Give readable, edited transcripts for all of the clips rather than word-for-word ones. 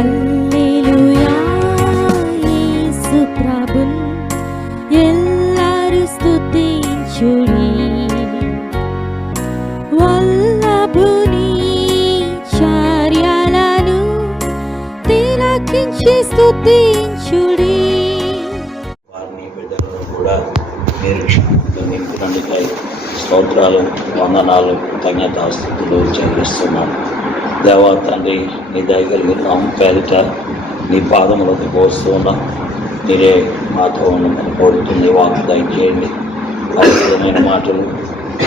హల్లెలూయా యేసు ప్రభున్ ఎల్లరు స్తుతించుడి. వల్లభుని చర్యలను తిలకించి స్తుతించుడి. వారిని బిడ్డలను కూడా మీరు నింపినందుకై స్తోత్రాలు, వందనాలు, కృతజ్ఞతాస్తుతులు చెల్లిస్తున్నాను. దేవా తండ్రి, నీ దయగలిగిన నామం పేరిట నీ పాదములకు పోస్తున్నాం. మీరే మాతో ఉండమని కోరుతుంది. వాకు దయచేయండి. అద్భుతమైన మాటలు,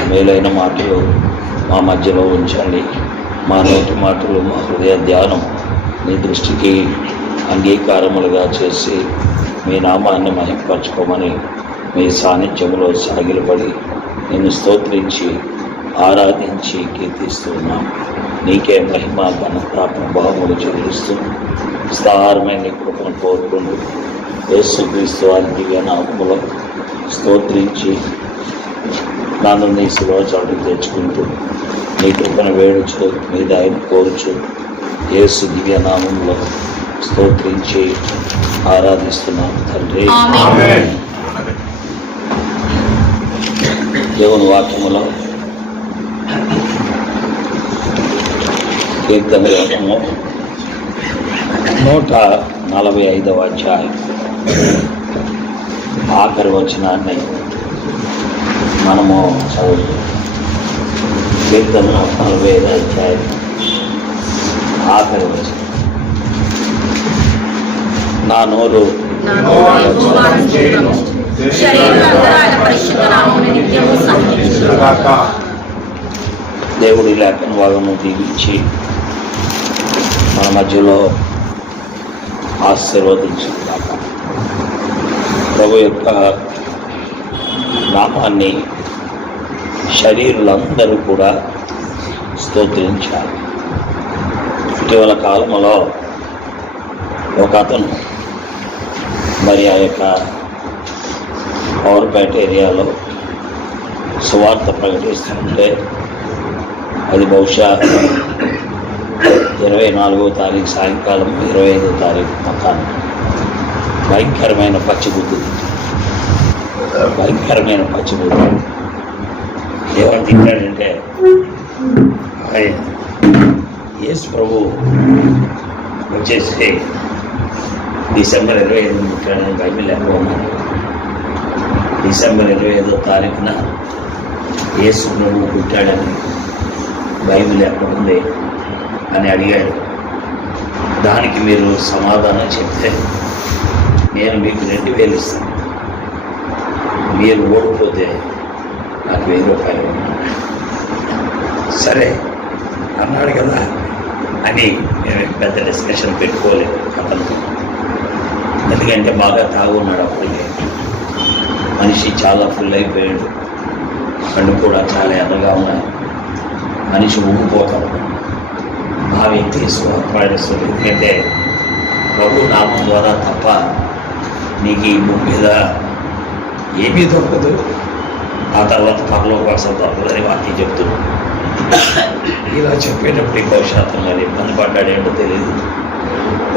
మేలైన మాటలు మా మధ్యలో ఉంచండి. మా నోటి మాటలు, మా హృదయ ధ్యానం నీ దృష్టికి అంగీకారములుగా చేసి మీ నామాన్ని మహింపరచుకోమని మీ సాన్నిధ్యంలో సాగిలపడి నిన్ను స్తోత్రించి ఆరాధించి కీర్తిస్తున్నాం. నీకే మహిమ, ఘనత, ప్రభావములు చెల్లిస్తూ విస్తారమైన కృపను కోరుకుంటూ యేసుక్రీస్తు వారి దివ్య నామములో స్తోత్రించి నన్ను నీ శిలువ చాటుకు తెచ్చుకుంటూ నీ కృపను వేడుచు మీ దయను కోరుచు యేసు దివ్య నామంలో స్తోత్రించి ఆరాధిస్తున్నాను తండ్రి. దేవుని వాక్యములో కీర్తన గ్రంథము 145వ అధ్యాయం ఆఖరి వచనాన్ని మనము చదువుతాం. కీర్తన 45వ అధ్యాయం ఆఖరి వచనం. నా నోరు దేవుడి లేఖన భాగము దీవించి మన మధ్యలో ఆశీర్వదించుగాక. ప్రభు యొక్క నామాన్ని శరీరులందరూ కూడా స్తోత్రించాలి. ఇటీవల కాలంలో ఒక అతను మరి ఆ యొక్క పవర్పేట ఏరియాలో సువార్త ప్రకటిస్తుంటే అది బహుశా 24వ తారీఖు సాయంకాలం 25వ తారీఖు మకాను భయంకరమైన పచ్చిబుద్ధి ఏమని తింటాడంటే, యేసు ప్రభు వచ్చేసి డిసెంబర్ 25 పుట్టాడని బైబిల్ ఎక్కడ ఉన్నాడు. డిసెంబర్ 25వ తారీఖున యేసు ప్రభు పుట్టాడని బైబిల్ ఎక్కడ ఉంది అని అడిగాడు. దానికి మీరు సమాధానం చెప్తే నేను మీకు 2000 ఇస్తాను, మీరు ఓడిపోతే నాకు 1000 రూపాయలు సరే అన్నాడు కదా అని మేము పెద్ద డిస్కషన్ పెట్టుకోలేదు అతను. ఎందుకంటే బాగా తాగున్నాడు అప్పటికే. మనిషి చాలా ఫుల్ అయిపోయాడు. కళ్ళు కూడా చాలా ఎర్రగా ఉన్నాయి. మనిషి ఊగిపోతాడు. ఆ వ్యక్తి స్వార్థపడేస్తుంది. ఎందుకంటే ప్రభు నామం ద్వారా తప్ప నీకు ఈ భూమి మీద ఏమీ దొరకదు, ఆ తర్వాత పరలోక అసలు దొరకదని వాక్యం చెప్తున్నాడు. ఇలా చెప్పేటప్పుడు ఈ భవిష్యత్తు మరి ఇబ్బంది పడ్డాడేంటో తెలియదు.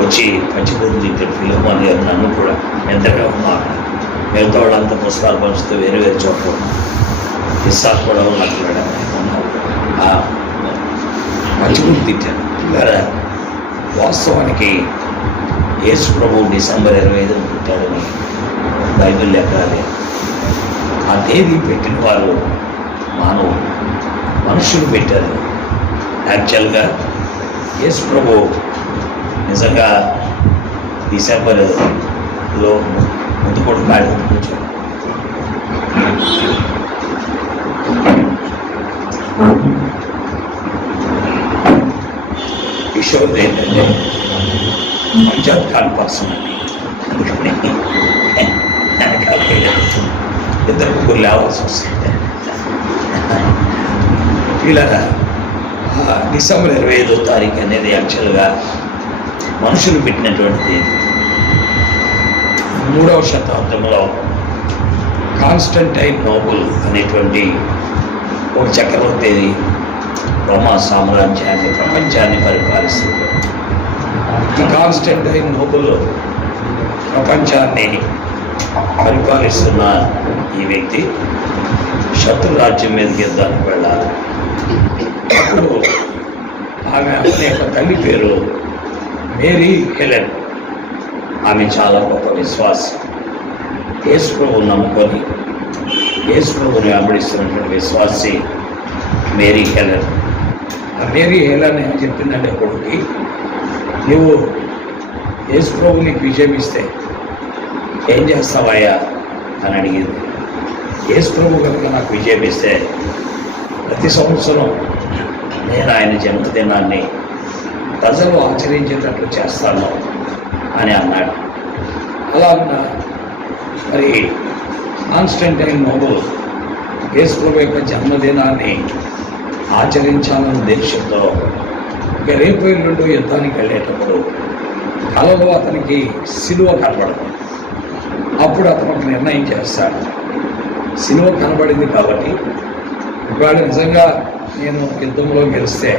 వచ్చి పచ్చిబుద్ధి తింటాడు. ఫిలోమోన్ గారు నన్ను కూడా ఎంతగా ఉన్నారు. మిగతా వాళ్ళంతా పుస్తకాలు పంచుతూ వేరే వేరే చోట్ల ఇస్సాకు కూడా మాట్లాడాడు. పచ్చిబుద్ధి తిట్టాను. ఇలా వాస్తవానికి యేసు ప్రభు డిసెంబర్ 25 పుట్టాడని బైబిల్ ఎక్కడా లేదు. ఆ తేదీ పెట్టిన వారు మనుషులు పెట్టారు. యాక్చువల్గా యేసు ప్రభు నిజంగా డిసెంబర్లో ముందు కూడా కాడి కూర్చోండి. కిషోర్ ఏంటంటే పంజాబ్ పర్సన్ ఇద్దరు ముగ్గురు లేవాల్సి వస్తుంది. ఇలాగా డిసెంబర్ 25వ తారీఖు అనేది యాక్చువల్గా మనుషులు పెట్టినటువంటిది. 3వ శతాబ్దంలో కాన్స్టంటైన్ నోబుల్ అనేటువంటి ఒక చక్రవర్తి రోమా సామ్రాజ్యాన్ని, ప్రపంచాన్ని పరిపాలిస్తుంది. ఈ కాన్స్టంటైన్ నోబుల్ ప్రపంచాన్ని పరిపాలిస్తున్న ఈ వ్యక్తి శత్రు రాజ్యం మీదకి యుద్ధానికి వెళ్ళాలి. అప్పుడు ఆమె యొక్క తల్లి పేరు మేరీ హెలెన్. ఆమె చాలా గొప్ప విశ్వాసి. యేసు ప్రభువుని నమ్ముకొని యేసు ప్రభువుని వెంబడిస్తున్నటువంటి విశ్వాసి మేరీ హెలెన్. ఆ మేరీ హెలెన్ ఏం చెప్పిందంటే కొడుకు, నువ్వు యేసు ప్రభు నీకు విజయం ఇస్తే ఏం చేస్తావయ్యా అని అడిగింది. యేసు ప్రభు కనుక నాకు విజయం ఇస్తే ప్రతి సంవత్సరం నేను ఆయన జన్మదినాన్ని ప్రజలు ఆచరించేటట్లు చేస్తాను అని అన్నాడు. అలా మరి కాన్స్టంటైన్ నోబుల్ యేసు ప్రభు యొక్క జన్మదినాన్ని ఆచరించాలన్న ఉద్దేశంతో ఇక రేపు ఎల్లుండి యుద్ధానికి వెళ్ళేటప్పుడు కలలో అతనికి సిలువ కనబడుతుంది. అప్పుడు అతను ఒక నిర్ణయం చేస్తాడు. సిలువ కనబడింది కాబట్టి ఒకవేళ నిజంగా నేను యుద్ధంలో గెలిస్తే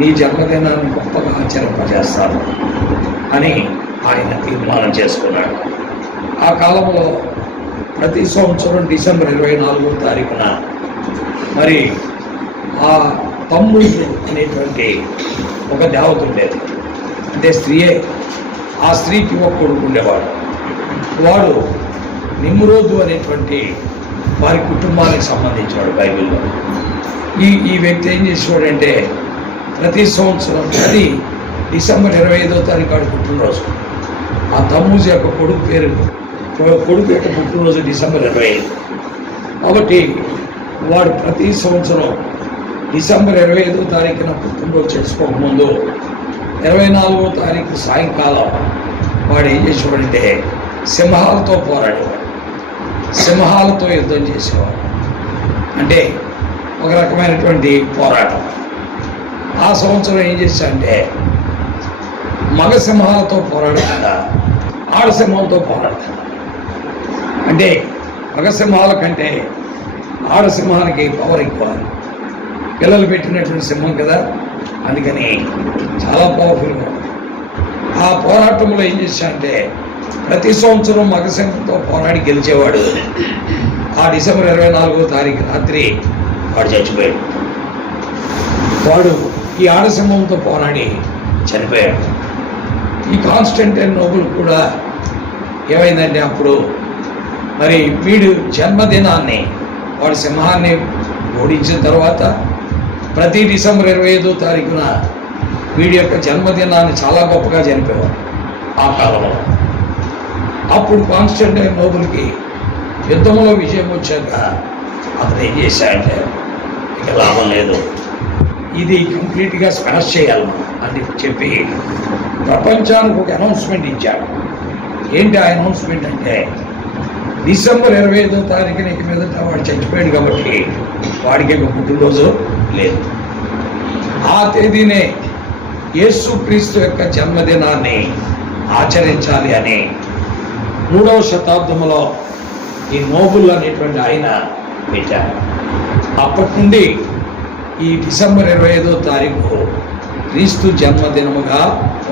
నీ జన్మదినాన్ని గొప్పగా ఆచరింపజేస్తాను అని ఆయన తీర్మానం చేసుకున్నాడు. ఆ కాలంలో ప్రతి సంవత్సరం డిసెంబర్ 24వ తారీఖున మరి ఆ తమ్ముడు అనేటువంటి ఒక దేవత ఉండేది. అంటే స్త్రీయే. ఆ స్త్రీకి ఒక కొడుకు ఉండేవాడు. వాడు నిమ్రోదు అనేటువంటి వారి కుటుంబానికి సంబంధించినవాడు బైబిల్లో. ఈ వ్యక్తి ఏం చేసేవాడంటే ప్రతి సంవత్సరం అది డిసెంబర్ 25వ తారీఖు వాడు పుట్టినరోజు. ఆ తమ్మూజు యొక్క కొడుకు యొక్క పుట్టినరోజు డిసెంబర్ 25. కాబట్టి వాడు ప్రతి సంవత్సరం డిసెంబర్ 25వ తారీఖున పుట్టినరోజు చేసుకోకముందు 24వ తారీఖు సాయంకాలం వాడు ఏం చేసేవాడంటే సింహాలతో పోరాడేవాడు. సింహాలతో యుద్ధం చేసేవాడు. అంటే ఒక రకమైనటువంటి పోరాటం. ఆ సంవత్సరం ఏం చేశాడంటే మగ సింహాలతో పోరాడకుండా ఆడసింహంతో పోరాడతాడు. అంటే మగ సింహాల కంటే ఆడసింహానికి పవర్ ఎక్కువ. పిల్లలు పెట్టినటువంటి సింహం కదా, అందుకని చాలా పవర్ఫుల్గా. ఆ పోరాటంలో ఏం చేశాడంటే ప్రతి సంవత్సరం మగసింహంతో పోరాడి గెలిచేవాడు. ఆ డిసెంబర్ 24వ తారీఖు రాత్రి వాడు చచ్చిపోయాడు. వాడు ఈ ఆడసింహంతో పోరాడి చనిపోయాడు. ఈ కాన్స్టంటైన్ నోబుల్ కూడా ఏమైందంటే అప్పుడు మరి వీడు జన్మదినాన్ని వాడి సింహాన్ని ఓడించిన తర్వాత ప్రతి డిసెంబర్ 25వ తారీఖున వీడి యొక్క జన్మదినాన్ని చాలా గొప్పగా జరిపేవాడు ఆ కాలంలో. అప్పుడు కాన్స్టంటైన్ నోబుల్కి యుద్ధంలో విజయం వచ్చాక అతను ఏం చేశాడంటే ఇక లాభం లేదు, ఇది కంప్లీట్గా స్మాష్ చేయాలి అని చెప్పి ప్రపంచానికి ఒక అనౌన్స్మెంట్ ఇచ్చాడు. ఏంటి ఆ అనౌన్స్మెంట్ అంటే డిసెంబర్ 25వ తారీఖున ఇక మీదట వాడు చచ్చిపోయాడు కాబట్టి వాడికి ఒక పుట్టినరోజు లేదు. ఆ తేదీనే యేసుక్రీస్తు యొక్క జన్మదినాన్ని ఆచరించాలి అని 3వ శతాబ్దంలో ఈ నోబుల్ అనేటువంటి ఆయన పెట్టారు. అప్పటి నుండి ఈ డిసెంబర్ 25వ తారీఖు క్రీస్తు జన్మదినముగా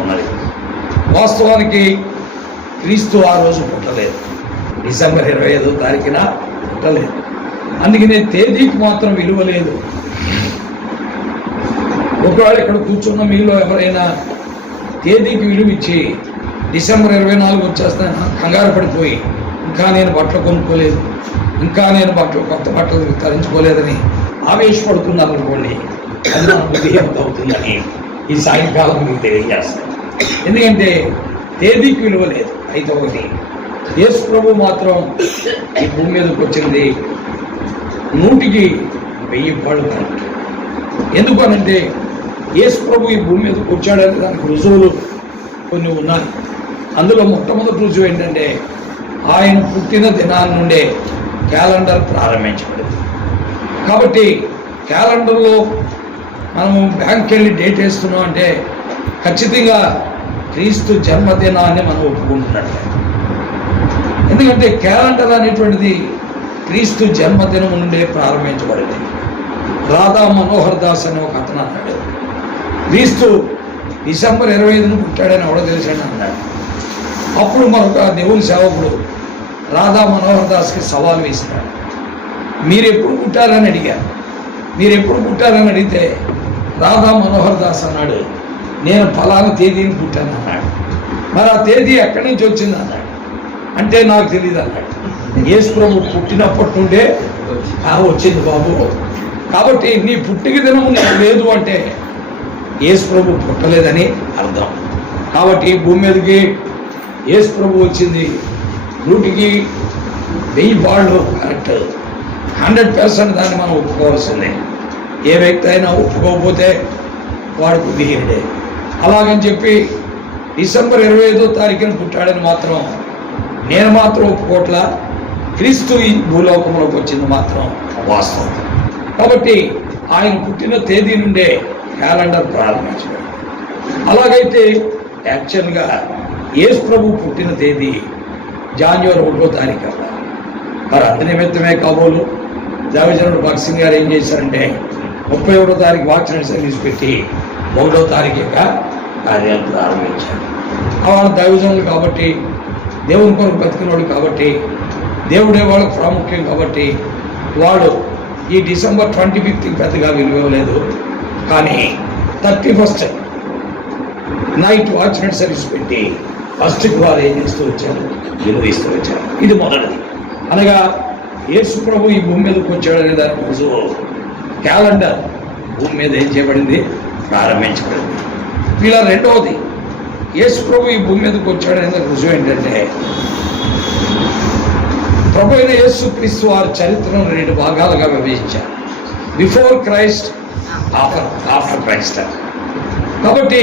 ఉన్నది. వాస్తవానికి క్రీస్తు ఆ రోజు పుట్టలేదు, డిసెంబర్ 25వ తారీఖున పుట్టలేదు. అందుకనే తేదీకి మాత్రం విలువ లేదు. ఒకవేళ ఇక్కడ కూర్చున్న మీలో ఎవరైనా తేదీకి విలువ ఇచ్చి డిసెంబర్ 24 వచ్చేస్తాను కంగారు పడిపోయి ఇంకా నేను బట్టలు కొనుక్కోలేదు, ఇంకా నేను కొత్త బట్టలు ధరించుకోలేదని ఆవేశపడుతున్నారు అనుకోండి, అది నా బుద్ధి ఎంత అవుతుందని ఈ సాయంకాలం మీకు తెలియజేస్తాను. ఎందుకంటే తేదీకి విలువ లేదు. అయితే ఒకటి, యేసు ప్రభు మాత్రం ఈ భూమి మీదకి వచ్చింది 100కి 1000 పాళ్ళు కరెక్ట్. ఎందుకు అనంటే యేసు ప్రభు ఈ భూమి మీదకి వచ్చాడని దానికి రుజువులు కొన్ని ఉన్నాయి. అందులో మొట్టమొదటి రుజువు ఏంటంటే ఆయన పుట్టిన దినాన్ని నుండే క్యాలెండర్ ప్రారంభించబడింది. కాబట్టి క్యాలెండర్లో మనము బ్యాంక్కి వెళ్ళి డేట్ వేస్తున్నాం అంటే ఖచ్చితంగా క్రీస్తు జన్మదినాన్ని మనం ఒప్పుకుంటున్నట్లే. ఎందుకంటే క్యాలెండర్ అనేటువంటిది క్రీస్తు జన్మదినం నుండే ప్రారంభించబడింది. రాధా మనోహర్ దాస్ అనే ఒక అతను అన్నాడు, క్రీస్తు డిసెంబర్ 25న పుట్టాడని ఎవడో తెలిసాడు అన్నాడు. అప్పుడు మరొక దేవుని సేవకుడు రాధా మనోహర్ దాస్కి సవాల్ వేసినాడు. మీరు ఎప్పుడు పుట్టారని అడిగారు. మీరు ఎప్పుడు పుట్టారని అడిగితే రాధా మనోహర్ దాస్ అన్నాడు, నేను ఫలానా తేదీని పుట్టాను అన్నాడు. మరి ఆ తేదీ ఎక్కడి నుంచి వచ్చింది అన్నాడు. అంటే నాకు తెలియదు అన్నాడు. యేసు ప్రభు పుట్టినప్పటి నుండే వచ్చింది బాబు. కాబట్టి నీ పుట్టిక దినము నీకు లేదు అంటే యేసు ప్రభు పుట్టలేదని అర్థం. కాబట్టి భూమి మీదకి యేసు ప్రభు వచ్చింది 100% కరెక్ట్. 100% దాన్ని మనం ఒప్పుకోవాల్సిందే. ఏ వ్యక్తి అయినా ఒప్పుకోకపోతే వాడు బుద్ధిహీనుడే. అలాగని చెప్పి డిసెంబర్ 25వ తారీఖున పుట్టాడని మాత్రం నేను మాత్రం ఒప్పుకోట్లా. క్రీస్తు ఈ భూలోకంలోకి వచ్చింది మాత్రం వాస్తవం. కాబట్టి ఆయన పుట్టిన తేదీ నుండే క్యాలెండర్ ప్రారంభించాడు. అలాగైతే యాక్చువల్గా యేసు ప్రభు పుట్టిన తేదీ జనవరి 1వ తారీఖు అవ్వాలి. మరి అందు నిమిత్తమే కాబోలు దేవజనుడు భక్సింగ్ గారు ఏం చేశారంటే 31వ తారీఖు వాక్సినేషన్ సర్వీస్ పెట్టి 1వ తారీఖుగా కార్యాలు ప్రారంభించారు. వాళ్ళు దైవజనులు కాబట్టి, దేవుని కొరకు బతికినోడు కాబట్టి, దేవుడే వాళ్ళకు ప్రాముఖ్యం కాబట్టి వాడు ఈ డిసెంబర్ 25కి పెద్దగా విలువలేదు. కానీ 31st నైట్ వాచ్మెన్ సర్వీస్ పెట్టి ఫస్ట్కి వారు ఏం చేస్తూ వచ్చారు, విలువిస్తూ వచ్చారు. ఇది మొదటిది. అనగా యేసు ప్రభు ఈ భూమి మీదకి వచ్చాడనే దాని రుజువు క్యాలెండర్ భూమి మీద ఏం చేయబడింది, ప్రారంభించబడింది. ఇలా రెండవది, యేసు ప్రభు ఈ భూమి మీదకి వచ్చాడనే దాని రుజువు ఏంటంటే ప్రభు అయిన యేసు క్రీస్తు వారి చరిత్రను 2 భాగాలుగా విభజించారు. Before Christ, after Christ. కాబట్టి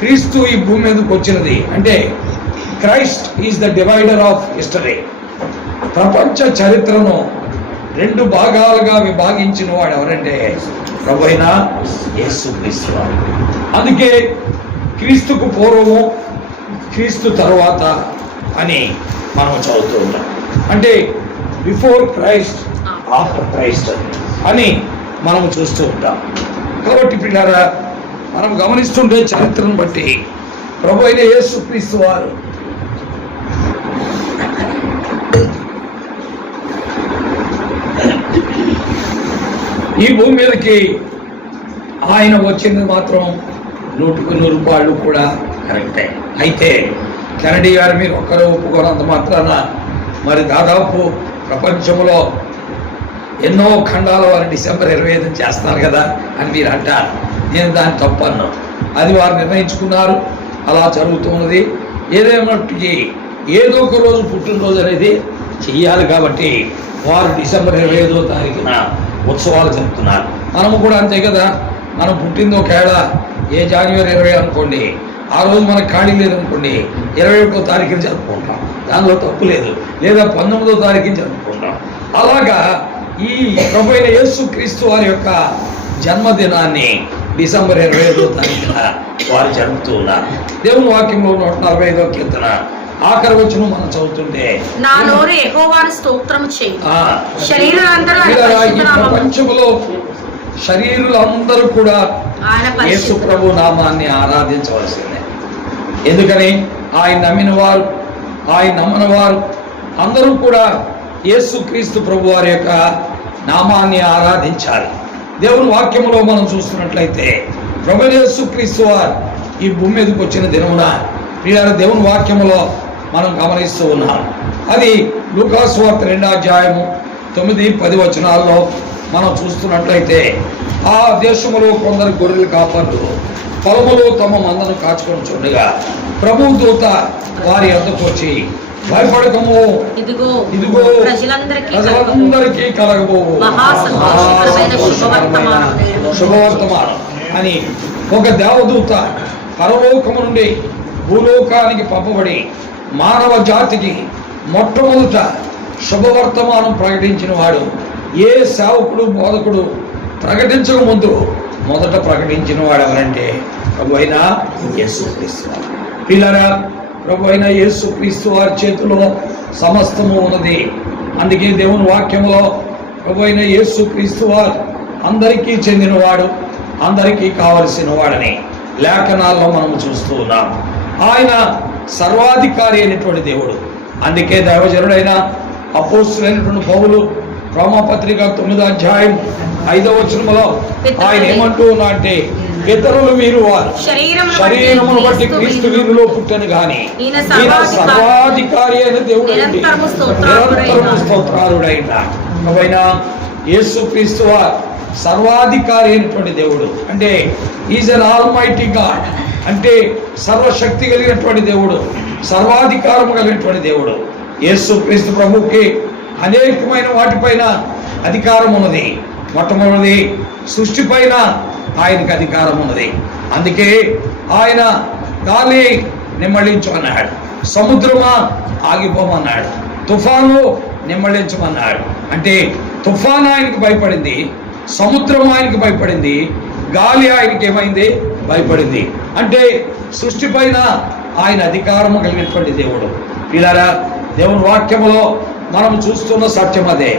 క్రీస్తు ఈ భూమి మీదకి వచ్చినది అంటే Christ is the divider of history. ప్రపంచ చరిత్రను 2 భాగాలుగా విభాగించిన వాడు ఎవరంటే ప్రభు అయిన యేసు క్రీస్తు వారు. అందుకే క్రీస్తుకు పూర్వము, క్రీస్తు తర్వాత అని మనం చదువుతూ ఉంటాం. అంటే బిఫోర్ క్రైస్ట్, ఆఫ్టర్ క్రైస్ట్ అని మనం చూస్తూ ఉంటాం. కాబట్టి పిల్లారా, మనం గమనిస్తుంటే చరిత్రను బట్టి ప్రభు అయిన యేసు క్రీస్తు వారు ఈ భూమి మీదకి ఆయన వచ్చింది మాత్రం 100% కూడా కరెక్టే. అయితే కెనడీ గారు మీరు ఒక్కరు ఒప్పుకోనంత మాత్రాన మరి దాదాపు ప్రపంచంలో ఎన్నో ఖండాల వారు డిసెంబర్ 25 చేస్తున్నారు కదా అని మీరు అంటారు. నేను దాన్ని తప్పను. అది వారు నిర్ణయించుకున్నారు, అలా జరుగుతున్నది. ఏదేమన్నప్పటికీ ఏదో ఒక రోజు పుట్టినరోజు అనేది చెయ్యాలి. కాబట్టి వారు డిసెంబర్ 25వ తారీఖున ఉత్సవాలు జరుపుతున్నారు. మనము కూడా అంతే కదా. మనం పుట్టింది ఒకవేళ ఏ జనవరి 20 అనుకోండి, ఆ రోజు మనకు ఖాళీ లేదనుకోండి 21వ తారీఖుని జరుపుకుంటాం, దానిలో తప్పు లేదు. లేదా 19వ తారీఖుని జరుపుకుంటాం. అలాగా ఈ ప్రభు అయిన యేసు క్రీస్తు వారి యొక్క జన్మదినాన్ని డిసెంబర్ 25వ తారీఖున వారు జరుపుతూ ఉన్నారు. దేవుని వాక్యంలో 145వ కీర్తన ఆఖరి వచనం మనం చదువుతుంటే, నా నోరు యెహోవాను స్తోత్రము చేయును. ఈ ప్రపంచంలో శరీరులందరూ కూడా యేసు ప్రభు నామాన్ని ఆరాధించవలసిందే. ఎందుకని ఆయన నమ్మిన వారు, ఆయన నమ్మని వారు అందరూ కూడా యేసు క్రీస్తు ప్రభు వారి యొక్క నామాన్ని ఆరాధించాలి. దేవుని వాక్యములో మనం చూస్తున్నట్లయితే ప్రభు యేసు క్రీస్తు వారు ఈ భూమి మీదకి వచ్చిన దినమున దేవుని వాక్యములో మనం గమనిస్తూ ఉన్నాం. అది లూకా సువార్త 2వ అధ్యాయము 9-10 వచనాల్లో మనం చూస్తున్నట్లయితే, ఆ దేశంలో కొందరు గొర్రెల కాపర్లు పొలములో తమ మందను కాచుకొని చూడగా ప్రభు దూత వారి వద్దకు వచ్చి, భయపడకము, ఇదిగో ప్రజలందరికీ కలగబోవు శుభవర్తమానం అని ఒక దేవదూత పరలోకము నుండి భూలోకానికి పంపబడి మానవ జాతికి మొట్టమొదట శుభవర్తమానం ప్రకటించిన వాడు ఏ సేవకుడు, బోధకుడు ప్రకటించక ముందు మొదట ప్రకటించిన వాడు ఎవరంటే ప్రభు అయిన యేసు క్రీస్తు. పిల్లరా, ప్రభు అయిన యేసు క్రీస్తు వారి చేతిలో సమస్తము ఉన్నది. అందుకే దేవుని వాక్యంలో ప్రభు అయిన యేసు క్రీస్తు వారు అందరికీ చెందినవాడు, అందరికీ కావలసిన వాడని లేఖనాల్లో మనం చూస్తూ ఉన్నాం. ఆయన సర్వాధికారి అయినటువంటి దేవుడు. అందుకే దైవజనుడైన అపోస్తులైనటువంటి పౌలు రోమాపత్రిక 9వ అధ్యాయం 5వ వచనములో ఆయన ఏమంటూ ఉన్నా అంటే, ఇతరులు మీరు వారు శరీరమును బట్టి క్రీస్తు వీరిలో పుట్టను గాని ఈయన సర్వాధికారి అయిన దేవుడు నిరంతరము స్తోత్రాలుడైన యేసు క్రీస్తు వారు సర్వాధికారి అయినటువంటి దేవుడు. అంటే ఈజ్ అన్ ఆల్మైటీ గాడ్, అంటే సర్వశక్తి కలిగినటువంటి దేవుడు, సర్వాధికారం కలిగినటువంటి దేవుడు. యేసు క్రీస్తు ప్రభువుకి అనేకమైన వాటిపైన అధికారం ఉన్నది. మొట్టమొదటిది సృష్టి పైన ఆయనకి అధికారం ఉన్నది. అందుకే ఆయన గాలి నిమ్మళించమన్నాడు, సముద్రమా ఆగిపోమన్నాడు, తుఫాను నిమ్మళించమన్నాడు. అంటే తుఫాను ఆయనకు భయపడింది, సముద్రం ఆయనకు భయపడింది, గాలి ఆయనకి ఏమైంది? భయపడింది. అంటే సృష్టి పైన ఆయన అధికారము కలిగినటువంటి దేవుడు. పిల్లరా, దేవుని వాక్యములో మనం చూస్తున్న సత్యం అదే.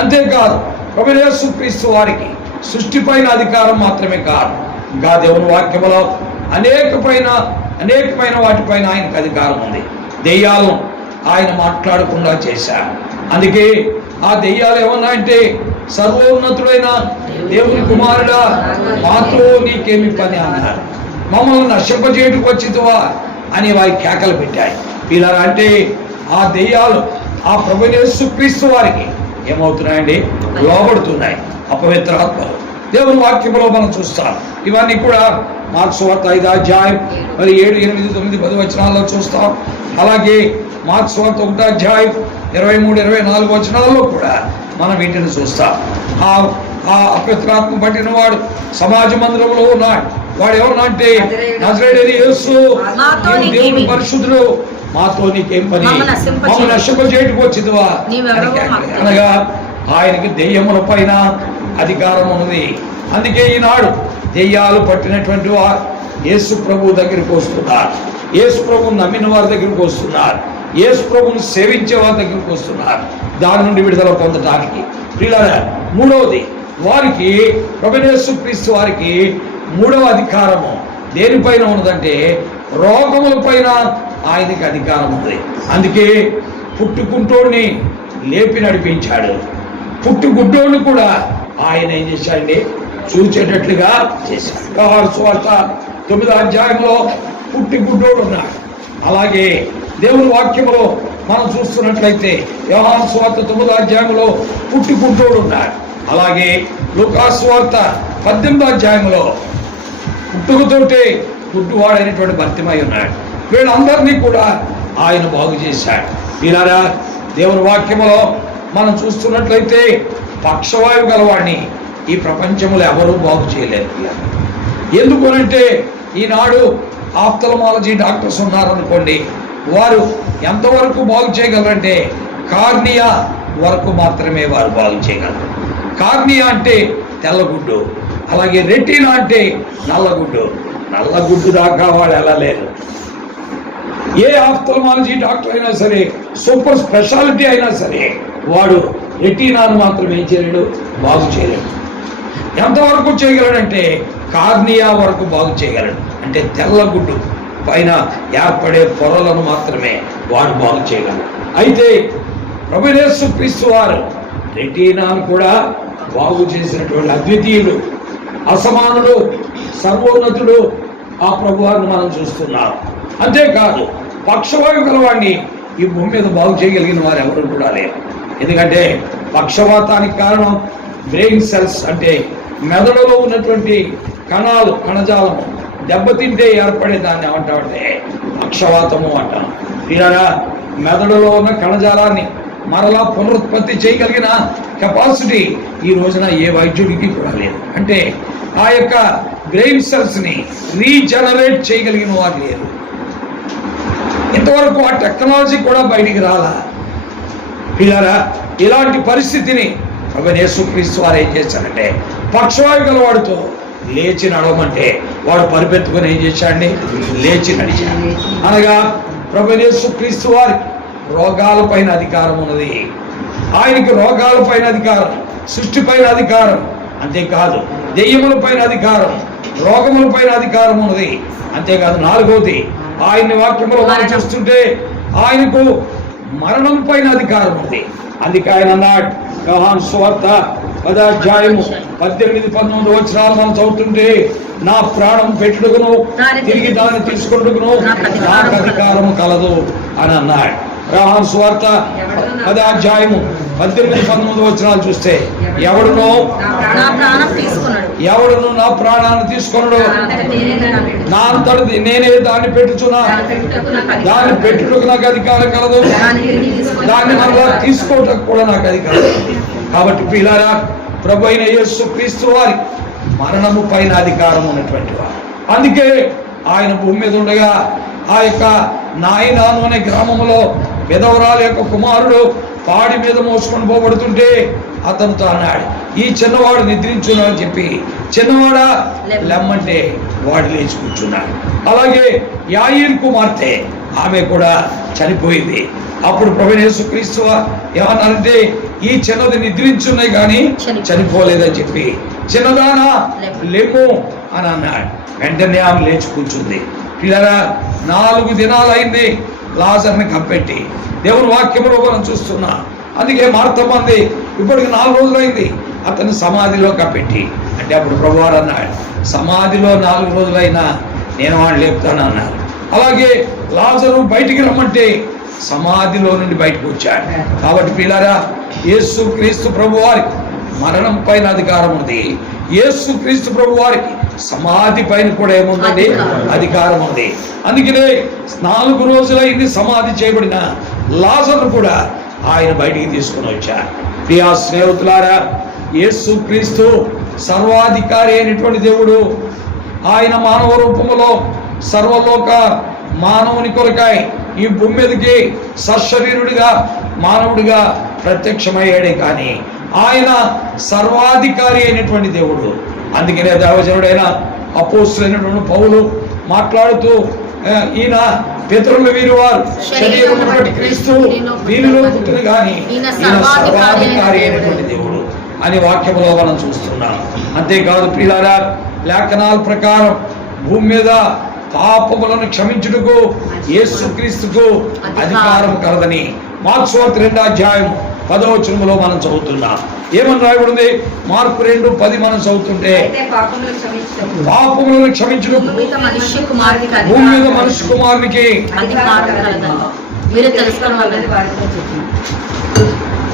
అంతేకాదు ప్రభువైన యేసు క్రీస్తు వారికి సృష్టి పైన అధికారం మాత్రమే కాదు, ఇంకా దేవుని వాక్యములో అనేకమైన వాటిపైన ఆయనకు అధికారం ఉంది. దెయ్యాలను ఆయన మాట్లాడకుండా చేశారు. అందుకే ఆ దెయ్యాలు ఏమన్నా అంటే, సర్వోన్నతుడైన దేవుని కుమారుడా మాతో నీకేమి పని అన్నారు, మమ్మల్ని నశింపజేయటకు వచ్చితువా అని వారి కేకలు పెట్టాయి. పిల్లలు అంటే ఆ దెయ్యాలు ఆ ప్రభువైన యేసుక్రీస్తు వారికి ఏమవుతున్నాయండి? లోబడుతున్నాయి. అపవిత్రాత్మలు దేవుని వాక్యంలో మనం చూస్తాం. ఇవన్నీ కూడా మార్క్స్ వార్త 5వ అధ్యాయం 7, 8, 9, 10 వచనాల్లో చూస్తాం. అలాగే మార్క్స్ వార్త 1వ అధ్యాయం 23, 24 వచనాల్లో కూడా మనం వీటిని చూస్తాం. ఆ అపవిత్రాత్మ పట్టిన వాడు సమాజ మందిరంలో ఉన్నాడు. వాడు ఏమన్నా అంటే, నజరేయుడైన యేసు దేవుని పరిశుద్ధుడు, మాతో నీకేం పని, మమ్మల్ని నశింపజేయటకు వచ్చిందివా అనగా ఆయనకి దెయ్యముల పైన అధికారం ఉన్నది. అందుకే ఈనాడు దెయ్యాలు పట్టినటువంటి వారు యేసు ప్రభు దగ్గరికి వస్తున్నారు, యేసు ప్రభుని నమ్మిన వారి దగ్గరికి వస్తున్నారు, యేసు ప్రభుని సేవించే వారి దగ్గరికి వస్తున్నారు దాని నుండి విడుదల పొందడానికి. ప్రియులారా, మూడవది వారికి ప్రభువైన యేసు క్రీస్తు వారికి మూడవ అధికారము దేనిపైన ఉన్నదంటే, రోగముల పైన ఆయనకి అధికారం ఉంది. అందుకే పుట్టుకుంటోడిని లేపి నడిపించాడు, పుట్టుగుడ్డోడిని కూడా ఆయన ఏం చేశాడండి? చూచేటట్లుగా చేశాడు. యోహాను సువార్త 9వ అధ్యాయంలో పుట్టుగుడ్డోడు ఉన్నాడు. అలాగే దేవుని వాక్యంలో మనం చూస్తున్నట్లయితే యోహాను సువార్త 9వ అధ్యాయంలో పుట్టుగుడ్డోడు ఉన్నాడు. అలాగే లూకాసు సువార్త 18వ అధ్యాయంలో పుట్టుకతోటే గుడ్డువాడైనటువంటి భర్తిమై ఉన్నాడు. వీళ్ళందరినీ కూడా ఆయన బాగు చేశాడు. వీళ్ళారా, దేవుని వాక్యములో మనం చూస్తున్నట్లయితే పక్షవాయువు గలవాడిని ఈ ప్రపంచంలో ఎవరూ బాగు చేయలేరు. ఎందుకనంటే ఈనాడు ఆప్థల్మాలజీ డాక్టర్స్ ఉన్నారనుకోండి, వారు ఎంతవరకు బాగు చేయగలరంటే కార్నియా వరకు మాత్రమే వారు బాగు చేయగలరు. కార్నియా అంటే తెల్లగుడ్డు, అలాగే రెటీనా అంటే నల్లగుడ్డు. నల్లగుడ్డు దాకా వాడు వెళ్ళలేరు. ఏ ఆప్థల్మాలజీ డాక్టర్ అయినా సరే, సూపర్ స్పెషాలిటీ అయినా సరే, వాడు రెటీనాను మాత్రం ఏం చేయలేడు? బాగు చేయలేడు. ఎంతవరకు చేయగలడంటే కార్నియా వరకు బాగు చేయగలడు. అంటే తెల్లగుడ్డు పైన ఏర్పడే పొరలను మాత్రమే వాడు బాగు చేయగలడు. అయితే ప్రభువైన యేసు క్రీస్తు వారు రెటీనాను కూడా బాగు చేసినటువంటి అద్వితీయుడు, అసమానుడు, సర్వోన్నతుడు ఆ ప్రభువారిని మనం చూస్తున్నాం. అంతేకాదు పక్షవాయు గలవాడిని ఈ భూమి మీద బాగు చేయగలిగిన వారు ఎవరు కూడా లేరు. ఎందుకంటే పక్షవాతానికి కారణం బ్రెయిన్ సెల్స్, అంటే మెదడులో ఉన్నటువంటి కణాలు, కణజాలము దెబ్బతింటే ఏర్పడే దాన్ని ఏమంటామంటే పక్షవాతము అంటాం. ఇలా మెదడులో ఉన్న కణజాలాన్ని మరలా పునరుత్పత్తి చేయగలిగిన కెపాసిటీ ఈ రోజున ఏ వైద్యుడికి కూడా లేదు. అంటే ఆ యొక్క బ్రెయిన్ సెల్స్ని రీజనరేట్ చేయగలిగిన వారు లేరు. ఇంతవరకు ఆ టెక్నాలజీ కూడా బయటికి రాలా. పిల్లరా, ఇలాంటి పరిస్థితిని ప్రభువైన యేసుక్రీస్తు వారు ఏం చేశారంటే, పక్షవాయు గలవాడితో లేచి నడవమంటే వాడు పరిపెత్తుకొని ఏం చేశాడండి? లేచి నడిచాడు. అనగా ప్రభువైన యేసుక్రీస్తు వారికి రోగాలపైన అధికారం ఉన్నది. ఆయనకి రోగాలపైన అధికారం, సృష్టి పైన అధికారం, అంతేకాదు దెయ్యముల పైన అధికారం, రోగముల పైన అధికారం ఉన్నది. అంతేకాదు 4వది ఆయన్ని వాక్యములో మనం చూస్తుంటే ఆయనకు మరణం పైన అధికారం ఉంది. అందుకే ఆయన అన్నాడు, యోహాను సువార్త 10వ అధ్యాయము 18-19 వచనాలు మనం చదువుతుంటే, నా ప్రాణం పెట్టుడుకును తిరిగి దాన్ని తీసుకుంటుకును నాకు అధికారము కలదు అని అన్నాడు. యోహాను సువార్త 10వ అధ్యాయము 18-19 వచనాలు చూస్తే, ఎవడును నా ప్రాణాన్ని తీసుకొనడు, నా అంతటి నేనే దాన్ని పెట్టుచున్నా, దాన్ని పెట్టుటకు నాకు అధికారం కలదు, దాన్ని మళ్ళా తీసుకోవటం కూడా నాకు అధికారం ఉంది. కాబట్టి పిల్లారా, ప్రభు అయిన యేసు క్రీస్తు వారి మరణము పైన అధికారం ఉన్నటువంటి వారు. అందుకే ఆయన భూమి మీద ఉండగా ఆ యొక్క నాయనాను అనే గ్రామంలో విధవరాలు యొక్క కుమారుడు పాడి మీద మోసుకొని పోబడుతుంటే అతనితో అన్నాడు, ఈ చిన్నవాడు నిద్రించును అని చెప్పి, చిన్నవాడా లెమ్మంటే వాడు లేచి కూర్చున్నాడు. అలాగే యాయీరు కుమార్తె, ఆమె కూడా చనిపోయింది. అప్పుడు ప్రభువైన యేసుక్రీస్తు ఏమన్నారంటే, ఈ చిన్నది నిద్రించున్నాయి కానీ చనిపోలేదని చెప్పి, చిన్నదానా లేము అని అన్నాడు. వెంటనే ఆమె లేచి కూర్చుంది. పిల్లరా, 4 దినాలు అయింది లాజర్ని కప్పెట్టి. దేవుని వాక్యంలో మనం చూస్తున్నా. అందుకే మార్తమంది ఇప్పటికి 4 రోజులైంది అతన్ని సమాధిలో కప్పెట్టి. అంటే అప్పుడు ప్రభువారు అన్నాడు, సమాధిలో 4 రోజులైనా నేను వాడిని లేపుతాను అన్నాడు. అలాగే లాజరు బయటికి రమ్మంటే సమాధిలో నుండి బయటకు వచ్చాడు. కాబట్టి పిల్లారా, యేసు క్రీస్తు ప్రభు వారికి మరణం పైన అధికారం ఉంది. యేసు క్రీస్తు ప్రభు వారికి సమాధి పైన కూడా ఏముందండి? అధికారం ఉంది. అందుకనే 4 రోజులైంది సమాధి చేయబడిన లాజరును కూడా ఆయన బయటికి తీసుకుని వచ్చారు. ప్రియా స్నేహితులారా, యేసు క్రీస్తు సర్వాధికారి అయినటువంటి దేవుడు. ఆయన మానవ రూపములో సర్వలోక మానవుని కొరకాయ ఈ భూమి మీదకి సశరీరుడిగా మానవుడిగా ప్రత్యక్షమయ్యాడే కానీ ఆయన సర్వాధికారి అయినటువంటి దేవుడు. అందుకనే దైవజనుడైన అపోస్తులైనటువంటి పౌలు మాట్లాడుతూ, ఈయన పితరులు వీరు వారు శరీరమును బట్టి క్రీస్తు వీరిలో పుట్టిన కానీ ఈయన సర్వాధికారి అయినటువంటి దేవుడు అని వాక్యములో మనం చూస్తున్నాం. అంతేకాదు ప్రియులారా, లేఖనాల ప్రకారం భూమి మీద పాపములను క్షమించుటకు యేసుక్రీస్తుకు అధికారం కలదని మార్కు సువార్త 2వ అధ్యాయం 10వ వచనంలో మనం చదువుతున్నాం. ఏమని రాయబడింది? మార్కు 2:10 మనం చదువుతుంటే, పాపములను క్షమించుటకు భూమి మీద మనుష్య కుమారునికి.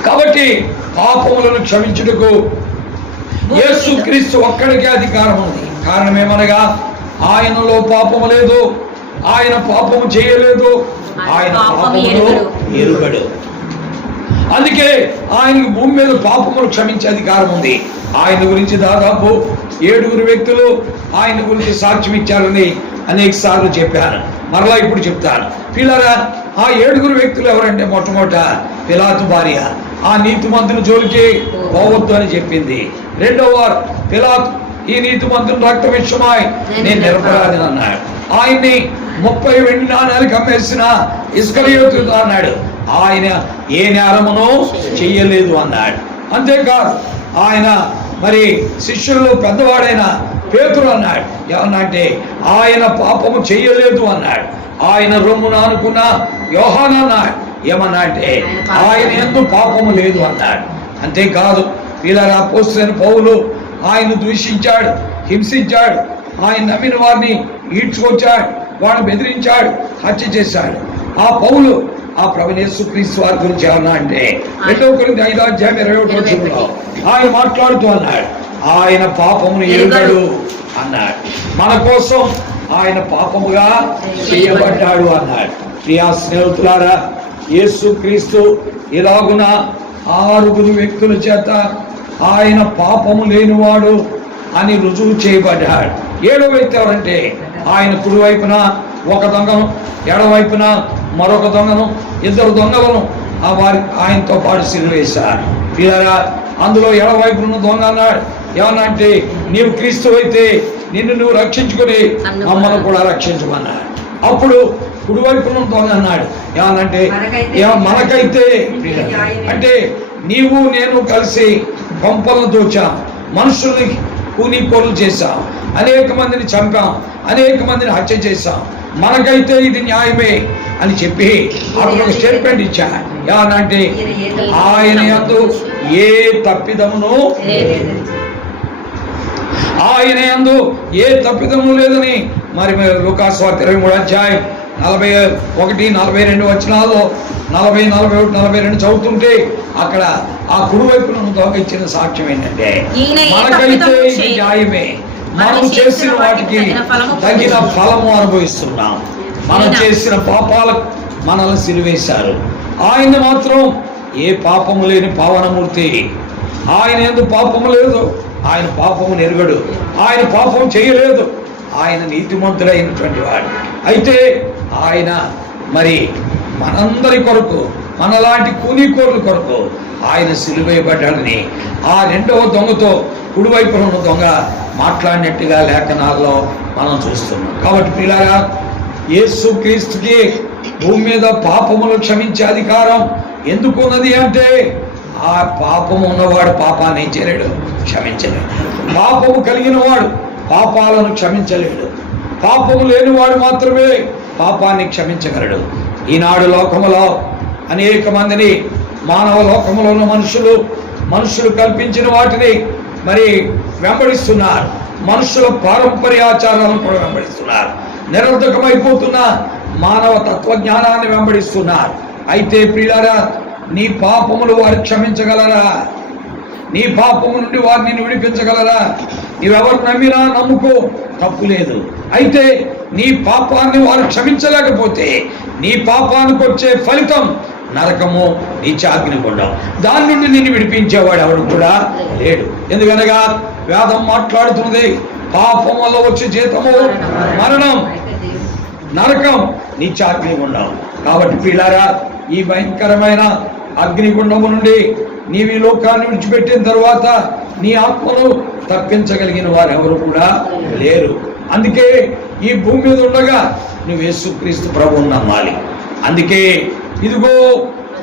కాబట్టి పాపములను క్షమించుటకు యేసుక్రీస్తు ఒక్కడికే అధికారం ఉంది. కారణం ఏమనగా, ఆయనలో పాపము లేదు, ఆయన పాపము చేయలేదు, ఆయన పాపమును ఎరుగడు. అందుకే ఆయనకు భూమి మీద పాపమును క్షమించే అధికారం ఉంది. ఆయన గురించి దాదాపు 7 వ్యక్తులు ఆయన గురించి సాక్ష్యం ఇచ్చారని అనేక సార్లు చెప్పాను. మరలా ఇప్పుడు చెప్తాను. పిల్లరా, ఆ 7 వ్యక్తులు ఎవరంటే, మొట్టమొదట పిలాతు భార్య ఆ నీతిమంతుని జోలికి పోవద్దు అని చెప్పింది. రెండవ పిలాతు ఈ నీతిమంతుని రక్త విషయమై నేను నిరపరాధిని అన్నాడు. ఆయన్ని 30 వెండి నాణాలకు అమ్మేసిన ఇస్కరియోతు అన్నాడు, ఆయన ఏ నేరమును చెయ్యలేదు అన్నాడు. అంతేకాదు ఆయన మరి శిష్యుల్లో పెద్దవాడైన పేతురు అన్నాడు. ఏమన్నంటే ఆయన పాపము చెయ్యలేదు అన్నాడు. ఆయన రొమ్మున అనుకున్న యోహాను అన్నాడు. ఏమన్నా అంటే ఆయన యందు పాపము లేదు అన్నాడు. అంతేకాదు వీళ్ళ అపోస్తలుడైన పౌలు ఆయన ద్వేషించాడు, హింసించాడు, ఆయన నమ్మిన వారిని ఈడ్చుకొచ్చాడు, వాడిని బెదిరించాడు, హత్య చేశాడు. ఆ పౌలు ఆ ప్రభువైన యేసుక్రీస్తు వారి గురించి ఏమన్నా అంటే 2 కొరింథీ 5వ అధ్యాయం 21వ వచనంలో ఆయన మాట్లాడుతూ అన్నాడు, ఆయన పాపమును ఎరుగడు అన్నాడు. మన కోసం ఆయన పాపముగా చేయబడ్డాడు అన్నాడు. ప్రియా స్నేహితులారా, యేసుక్రీస్తు ఇలాగున 6 వ్యక్తుల చేత ఆయన పాపము లేనివాడు అని రుజువు చేయబడ్డాడు. 7వ వ్యక్తి ఎవరంటే, ఆయన కుడివైపున ఒక దొంగను, ఎడవైపున మరొక దొంగను, 2 దొంగలను ఆయనతో పాటు సిలువ వేశారు. పిల్లరా, అందులో ఎడవైపున దొంగ అన్నాడు, ఏమన్నా అంటే నీవు క్రీస్తు అయితే నిన్ను నువ్వు రక్షించుకుని మమ్మల్ని కూడా రక్షించమన్నాడు. అప్పుడు కుడివైపున దొంగ అన్నాడు, ఏమన్నంటే మనకైతే అంటే నీవు నేను కలిసి కొంపలను దోచాం, మనుషుల్ని కూనీకోలు చేశాం, అనేక మందిని చంపాం, అనేక మందిని హత్య చేశాం, మనకైతే ఇది న్యాయమే అని చెప్పి అక్కడ ఒక స్టేట్మెంట్ ఇచ్చా. ఏమనంటే ఆయన యందు ఏ తప్పిదమును ఆయన యందు ఏ తప్పిదము లేదని మరి లూకాసు వార్త 23 అధ్యాయం 41, 42 వచనాల్లో 40, 41, 42 చదువుతుంటే అక్కడ ఆ కుడివైపున దొంగ ఇచ్చిన సాక్ష్యం ఏంటంటే మనకైతే ఇది న్యాయమే, మనం చేసిన వాటికి తగిన ఫలము అనుభవిస్తున్నాం, మనం చేసిన పాపాలకు మనల్ని సిలువేశారు. ఆయన మాత్రం ఏ పాపము లేని పావనమూర్తి, ఆయన యందు పాపము లేదు, ఆయన పాపము నెరుగడు, ఆయన పాపం చేయలేదు, ఆయన నీతిమంతుడైనటువంటి వాడు. అయితే ఆయన మరి మనందరి కొరకు, మనలాంటి కూనీకోరుల కొరకు ఆయన సిలువేయబడ్డాడని ఆ రెండవ దొంగతో కుడివైపున ఉన్న దొంగ మాట్లాడినట్టుగా లేఖనాల్లో మనం చూస్తున్నాం. కాబట్టి పిల్లారా, యేసు క్రీస్తుకి భూమి మీద పాపములు క్షమించే అధికారం ఎందుకున్నది అంటే ఆ పాపము ఉన్నవాడు పాపాన్ని చేయలేడు, క్షమించలేడు. పాపము కలిగిన వాడు పాపాలను క్షమించలేడు. పాపము లేనివాడు మాత్రమే పాపాన్ని క్షమించగలడు. ఈనాడు లోకములో అనేక మందిని, మానవ లోకములో ఉన్న మనుషులు కల్పించిన వాటిని మరి వెంబడిస్తున్నారు, మనుషుల పారంపర్యాచారాలను కూడా వెంబడిస్తున్నారు, నిరర్ధకమైపోతున్న మానవ తత్వజ్ఞానాన్ని వెంబడిస్తున్నారు. అయితే ప్రియులారా, నీ పాపములు వారు క్షమించగలరా? నీ పాపము నుండి వారిని విడిపించగలరా? నీవెవరు నమ్మినా నమ్ముకో, తప్పు లేదు. అయితే నీ పాపాన్ని వారు క్షమించలేకపోతే నీ పాపానికి వచ్చే ఫలితం నరకము, నిత్యాగ్నిగుండం. దాని నుండి నిన్ను విడిపించేవాడు ఎవడు కూడా లేడు. ఎందుకనగా వేదం మాట్లాడుతున్నది, పాపం వల్ల వచ్చే జీతము మరణం, నరకం, నిత్యాగ్నిగుండం. కాబట్టి పిల్లారా, ఈ భయంకరమైన అగ్నిగుండము నుండి నీవు ఈ లోకాన్ని విడిచిపెట్టిన తర్వాత నీ ఆత్మను తప్పించగలిగిన వారు ఎవరు కూడా లేరు. అందుకే ఈ భూమి మీద ఉండగా నువ్వు యేసుక్రీస్తు ప్రభువుని నమ్మాలి. అందుకే ఇదిగో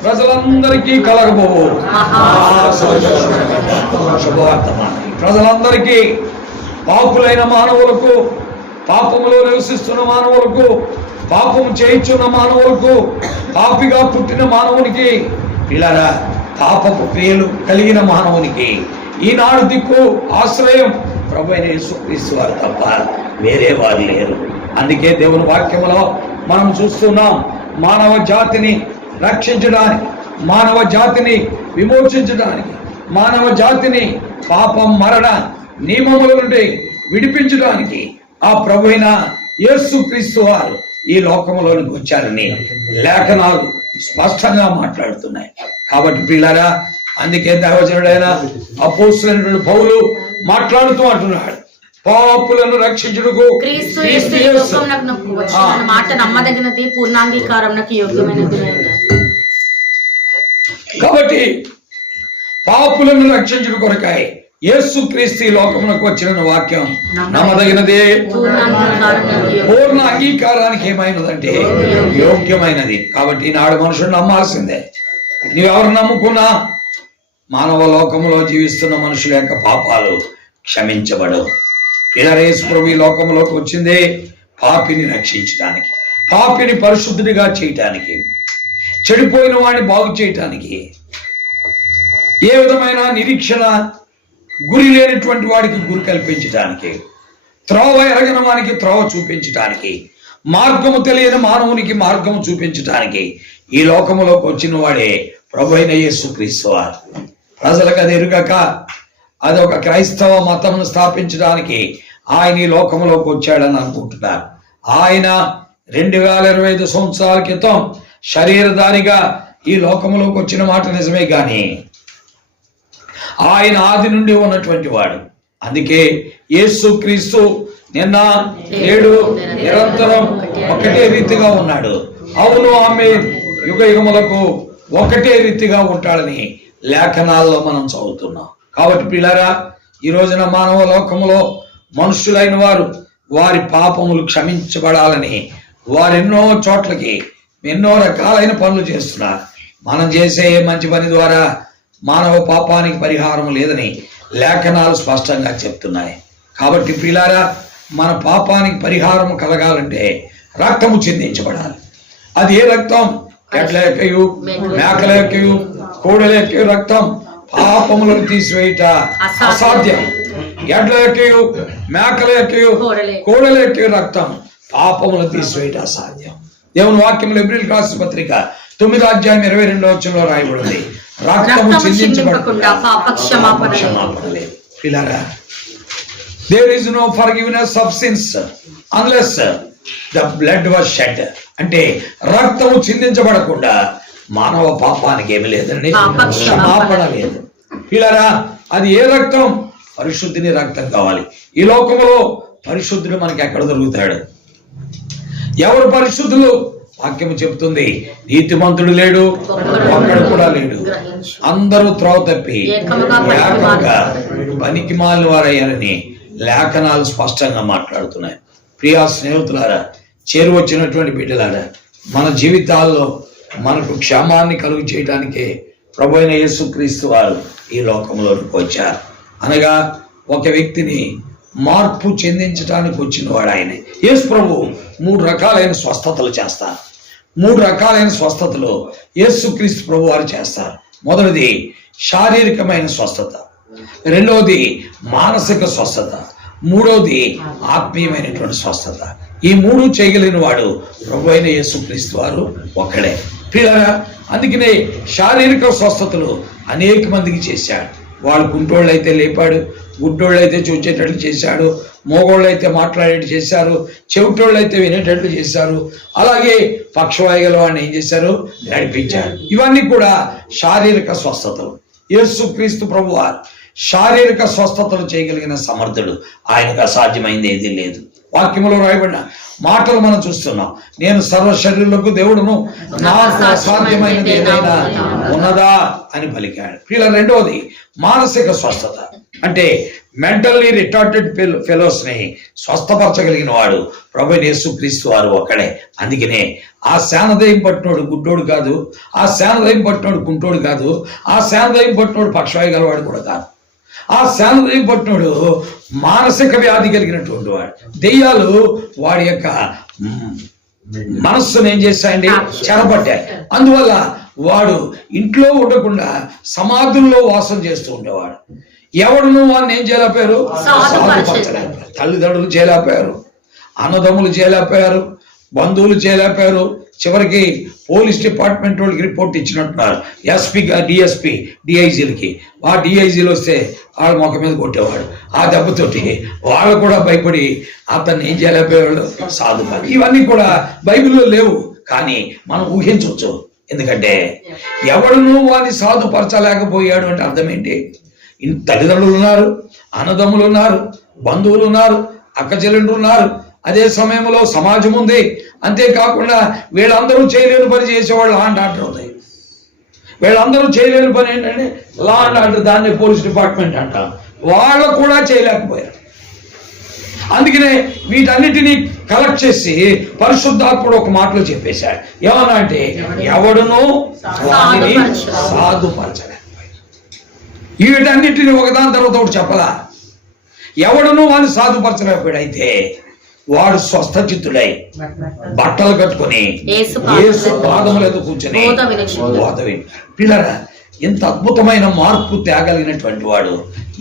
ప్రజలందరికీ కలగబోవు శుభవార్తమానం. ప్రజలందరికీ, పాపులైన మానవులకు, పాపములో నివసిస్తున్న మానవులకు, పాపము చేయించున్న మానవులకు, పాపిగా పుట్టిన మానవునికి, ఇలా పాపపు క్రియలు కలిగిన మానవునికి ఈనాడు దిక్కు ఆశ్రయం ప్రభు అయిన యేసుక్రీస్తు వారు తప్ప వేరే వారు లేరు. అందుకే దేవుని వాక్యములో మనం చూస్తున్నాం, మానవ జాతిని రక్షించడానికి, మానవ జాతిని విమోచించడానికి, మానవ జాతిని పాపం మరణ నియమముల నుండి విడిపించడానికి ఆ ప్రభు అయిన యేసుక్రీస్తు వారు ఈ లోకములోనికి వచ్చారని లేఖనాలు స్పష్టంగా మాట్లాడుతున్నాయి. కాబట్టి పిల్లరా, అందుకే దైవజనుడైన అపోస్తలుడైన పౌలు మాట్లాడుతూ అంటున్నాడు, పాపులను రక్షించుటకు క్రీస్తు యేసు ఈ లోకమునకు వచ్చిన మాట నమ్మదగినది, పూర్ణాంగీకారమునకు యోగ్యమైనది. కాబట్టి పాపులను రక్షించుట కొరకై యేసు క్రీస్తు ఈ లోకమునకు వచ్చిన వాక్యం నమ్మదగినదే, పూర్ణ అంగీకారానికి ఏమైనదంటే యోగ్యమైనది. కాబట్టి నాడు మనుషుడు నమ్మాల్సిందే. నీవెవరు నమ్ముకున్నా మానవ లోకములో జీవిస్తున్న మనుషుల యొక్క పాపాలు క్షమించబడవు. యేసు ప్రభు ఈ లోకంలోకి వచ్చిందే పాపిని రక్షించడానికి, పాపిని పరిశుద్ధుడిగా చేయటానికి, చెడిపోయిన వాడిని బాగు చేయటానికి, ఏ విధమైన నిరీక్షణ గురి లేనటువంటి వాడికి గురి కల్పించడానికి, త్రోవ ఎరగని వానికి త్రోవ చూపించటానికి, మార్గము తెలియని మానవునికి మార్గము చూపించటానికి ఈ లోకములోకి వచ్చిన వాడే ప్రభు అయిన యేసుక్రీస్తు వారు. ప్రజలకు అది ఎరుగక అదొక క్రైస్తవ మతమును స్థాపించడానికి ఆయన ఈ లోకంలోకి వచ్చాడని అనుకుంటున్నారు. ఆయన 2025 సంవత్సరాల క్రితం శరీరధారిగా ఈ లోకంలోకి వచ్చిన మాట నిజమే, కానీ ఆయన ఆది నుండి ఉన్నటువంటి వాడు. అందుకే యేసుక్రీస్తు నిన్న నేడు నిరంతరం ఒకటే రీతిగా ఉన్నాడు. అవును, ఆమె యుగ యుగములకు ఒకటే రీతిగా ఉంటాడని లేఖనాల్లో మనం చదువుతున్నాం. కాబట్టి పిల్లరా, ఈ రోజున మానవ లోకములో మనుషులైన వారు వారి పాపములు క్షమించబడాలని వారెన్నో చోట్లకి ఎన్నో రకాలైన పనులు చేస్తున్నారు. మనం చేసే మంచి పని ద్వారా మానవ పాపానికి పరిహారం లేదని లేఖనాలు స్పష్టంగా చెప్తున్నాయి. కాబట్టి ప్రియులారా, మన పాపానికి పరిహారం కలగాలంటే రక్తము చిందించబడాలి. అది ఏ రక్తం? ఎడ్ల యొక్కయు, మేకల యొక్కయు, కోడెల యొక్కయు రక్తం పాపములను తీసివేయుట అసాధ్యం. ఎడ్ల యొక్కయు, మేకల యొక్కయు, కోడెల యొక్కయు రక్తం పాపములను తీసివేయుట అసాధ్యం. దేవుని వాక్యంలో హెబ్రీయులకు రాసిన పత్రిక 9వ అధ్యాయం 22వ వచనంలో రాయబడింది, రక్తము చిందించబడకుండా పాప క్షమాపణ లేదు. పిల్లరా, there is no forgiveness of sins unless the blood was shed. అంటే రక్తము చిందించబడకుండా మానవ పాపానికి ఏమి లేదండి, క్షమాపణ లేదు. పిల్లరా, అది ఏ రక్తం? పరిశుద్ధిని రక్తం కావాలి. ఈ లోకంలో పరిశుద్ధుడు మనకి ఎక్కడ దొరుకుతాడు? ఎవరు పరిశుద్ధులు? వాక్యము చెప్తుంది, నీతిమంతుడు లేడు, ఒక్కడు కూడా లేడు, అందరూ త్రోవ తప్పి ఏకంగా పనికి మాలిన వారయ్యారని లేఖనాలు స్పష్టంగా మాట్లాడుతున్నాయి. ప్రియా స్నేహితులారా, చేరువచ్చినటువంటి బిడ్డలారా, మన జీవితాల్లో మనకు క్షేమాన్ని కలుగు చేయడానికే ప్రభువైన యేసుక్రీస్తు వారు ఈ లోకంలోనికి వచ్చారు. అనగా ఒక వ్యక్తిని మార్పు చెందించడానికి వచ్చిన వాడు ఆయన. యేసు ప్రభు 3 రకాలైన స్వస్థతలు చేస్తారు. 3 రకాలైన స్వస్థతలు యేసుక్రీస్తు ప్రభు వారు చేస్తారు. మొదటిది శారీరకమైన స్వస్థత, రెండవది మానసిక స్వస్థత, మూడవది ఆత్మీయమైనటువంటి స్వస్థత. ఈ 3 చేయగలిగిన వాడు ప్రభు అయిన యేసుక్రీస్తు వారు ఒక్కడే. ప్రియులారా, అందుకనే శారీరక స్వస్థతలు అనేక మందికి చేశాడు. వాళ్ళు కుంటోళ్ళు అయితే లేపాడు, గుడ్డోళ్ళు అయితే చూచేటట్లు చేశాడు, మోగోళ్ళు అయితే మాట్లాడేట్టు చేశారు, చెవిటోళ్ళు అయితే వినేటట్లు చేశారు, అలాగే పక్షవాయుగల వాడిని ఏం చేశారు? నడిపించారు. ఇవన్నీ కూడా శారీరక స్వస్థతలు. యేసుక్రీస్తు ప్రభువారు శారీరక స్వస్థతలు చేయగలిగిన సమర్థుడు. ఆయనకు అసాధ్యమైంది ఏదీ లేదు. వాక్యములో రాయబడిన మాటలు మనం చూస్తున్నాం, నేను సర్వ శరీరులకు దేవుడును, నాకు అసాధ్యమైనది ఏదైనా ఉన్నదా అని పలికాడు. ఇలా రెండవది మానసిక స్వస్థత, అంటే మెంటల్లీ రిటార్టెడ్ ఫెలోస్ ని స్వస్థపరచగలిగిన వాడు ప్రభువైన యేసుక్రీస్తు వారు ఒక్కడే. అందుకనే ఆ శానదయం పట్టినోడు గుడ్డోడు కాదు, ఆ శానదయం పట్టినోడు కుంటోడు కాదు, ఆ శానదయం పట్టినోడు పక్షవాయు గలవాడు కూడా కాదు. ఆ శానదయం పట్టినోడు మానసిక వ్యాధి కలిగినటువంటి వాడు. దెయ్యాలు వాడి యొక్క మనస్సును ఏం చేస్తాయండి? చెరపట్టాయి. అందువల్ల వాడు ఇంట్లో ఉండకుండా సమాధుల్లో వాసం చేస్తూ ఉండేవాడు. ఎవడును వాడిని ఏం చేయలేకపోయారు? సాధుపరచలేకపోయారు. తల్లిదండ్రులు చేయలేకపోయారు, అన్నదమ్ములు చేయలేకపోయారు, బంధువులు చేయలేకపోయారు. చివరికి పోలీస్ డిపార్ట్మెంట్ వాళ్ళకి రిపోర్ట్ ఇచ్చినట్టున్నారు, ఎస్పీ డిఎస్పీ డిఐజీలకి. ఆ డిఐజీలు వస్తే వాళ్ళ మొక్క మీద కొట్టేవాడు. ఆ దెబ్బతోటి వాళ్ళు కూడా భయపడి అతన్ని ఏం చేయలేకపోయేవాళ్ళు? సాధుపరచ. ఇవన్నీ కూడా బైబిల్లో లేవు, కానీ మనం ఊహించవచ్చు. ఎందుకంటే ఎవడును వాడిని సాధుపరచలేకపోయాడు అంటే అర్థం ఏంటి? తల్లిదండ్రులు ఉన్నారు, అన్నదమ్ములు ఉన్నారు, బంధువులు ఉన్నారు, అక్కచెల్లెండ్రులు ఉన్నారు, అదే సమయంలో సమాజం ఉంది. అంతేకాకుండా వీళ్ళందరూ చేయలేని పని చేసేవాళ్ళు లా అండ్ ఆర్డర్ ఉంది. వీళ్ళందరూ చేయలేని పని ఏంటంటే లా అండ్ ఆర్డర్, దాన్ని పోలీస్ డిపార్ట్మెంట్ అంటాం. వాళ్ళు కూడా చేయలేకపోయారు. అందుకనే వీటన్నిటినీ కలెక్ట్ చేసి పరిశుద్ధాత్ముడు ఒక మాటలో చెప్పేశాడు. ఏమన్నా అంటే ఎవడునూ వారిని సాధుపరచలేకపోయాడు. వీటన్నిటిని ఒకదాని తర్వాత ఒకటి చెప్పలా. ఎవడునూ వాడిని సాధుపరచలేకపోయాడు. అయితే వాడు స్వస్థచిత్తుడై బట్టలు కట్టుకొని యేసు పాదముల మీద కూర్చొని బోధ వింటాడు. పిల్లరా, ఎంత అద్భుతమైన మార్పు తేగలిగినటువంటి వాడు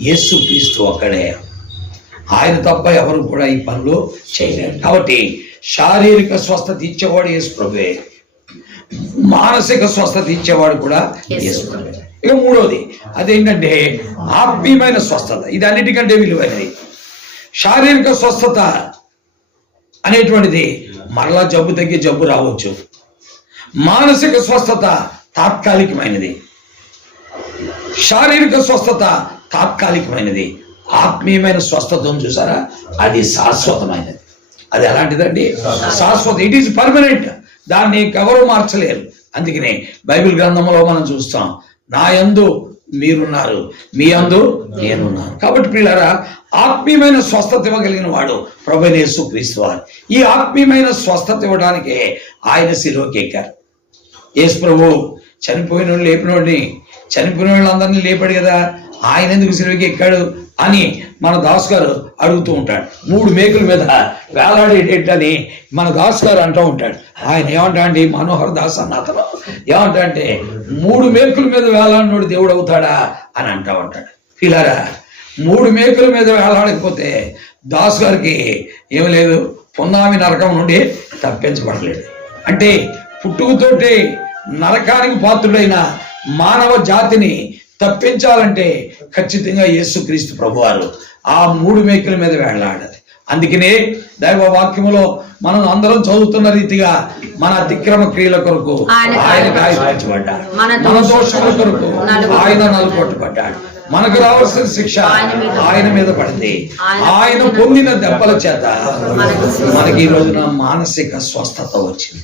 యేసుక్రీస్తు ఒక్కడే. ఆయన తప్ప ఎవరు కూడా ఈ పనులు చేయలేరు. కాబట్టి శారీరక స్వస్థత ఇచ్చేవాడు యేసు ప్రభువే, మానసిక స్వస్థత ఇచ్చేవాడు కూడా యేసు ప్రభువే. ఇక మూడోది అదేంటంటే ఆత్మీయమైన స్వస్థత. ఇది అన్నిటికంటే విలువైనది. శారీరక స్వస్థత అనేటువంటిది మరలా జబ్బు తగ్గి జబ్బు రావచ్చు. మానసిక స్వస్థత తాత్కాలికమైనది, శారీరక స్వస్థత తాత్కాలికమైనది. ఆత్మీయమైన స్వస్థత చూసారా, అది శాశ్వతమైనది. అది ఎలాంటిదండి? శాశ్వతం. It is permanent. దాన్ని ఎవరు మార్చలేరు. అందుకనే బైబిల్ గ్రంథంలో మనం చూస్తాం, నా యందు మీరున్నారు, మీ యందు నేనున్నాను. కాబట్టి ప్రియులారా, ఆత్మీయమైన స్వస్థత ఇవ్వగలిగిన వాడు ప్రభువైన యేసుక్రీస్తు వారు. ఈ ఆత్మీయమైన స్వస్థత ఇవ్వడానికే ఆయన శిలువకి ఎక్కారు. యేసు ప్రభు చనిపోయిన వాళ్ళు లేపినోడిని, చనిపోయిన వాళ్ళందరినీ లేపాడు కదా. ఆయన ఎందుకు సిలువకి ఎక్కాడు అని మన దాస్ గారు అడుగుతూ ఉంటాడు. 3 మేకుల మీద వేలాడేటని మన దాస్ గారు అంటూ ఉంటాడు. ఆయన ఏమంటా అండి, మనోహర్ దాస్ అన్న అతను ఏమంటా అంటే 3 మేకుల మీద వేలాడినోడు దేవుడు అవుతాడా అని అంటా ఉంటాడు. పిల్లరా, 3 మేకుల మీద వేలాడకపోతే దాస్ గారికి ఏమి లేదు, పున్నామి నరకం నుండి తప్పించబడలేడు. అంటే పుట్టుకతోటి నరకానికి పాత్రుడైన మానవ జాతిని తప్పించాలంటే ఖచ్చితంగా యేసుక్రీస్తు ప్రభువారు ఆ 3 మేకుల మీద వేలాడాలి. అందుకనే దైవ వాక్యములో మనం అందరం చదువుతున్న రీతిగా మన అతిక్రమ క్రియల కొరకు ఆయన గాయపరచబడ్డాడు, మన దోషముల కొరకు ఆయన నలుగొట్టబడ్డాడు, మనకు రావాల్సిన శిక్ష ఆయన మీద పడింది, ఆయన పొందిన దెబ్బల చేత మనకి ఈ రోజున మానసిక స్వస్థత వచ్చింది,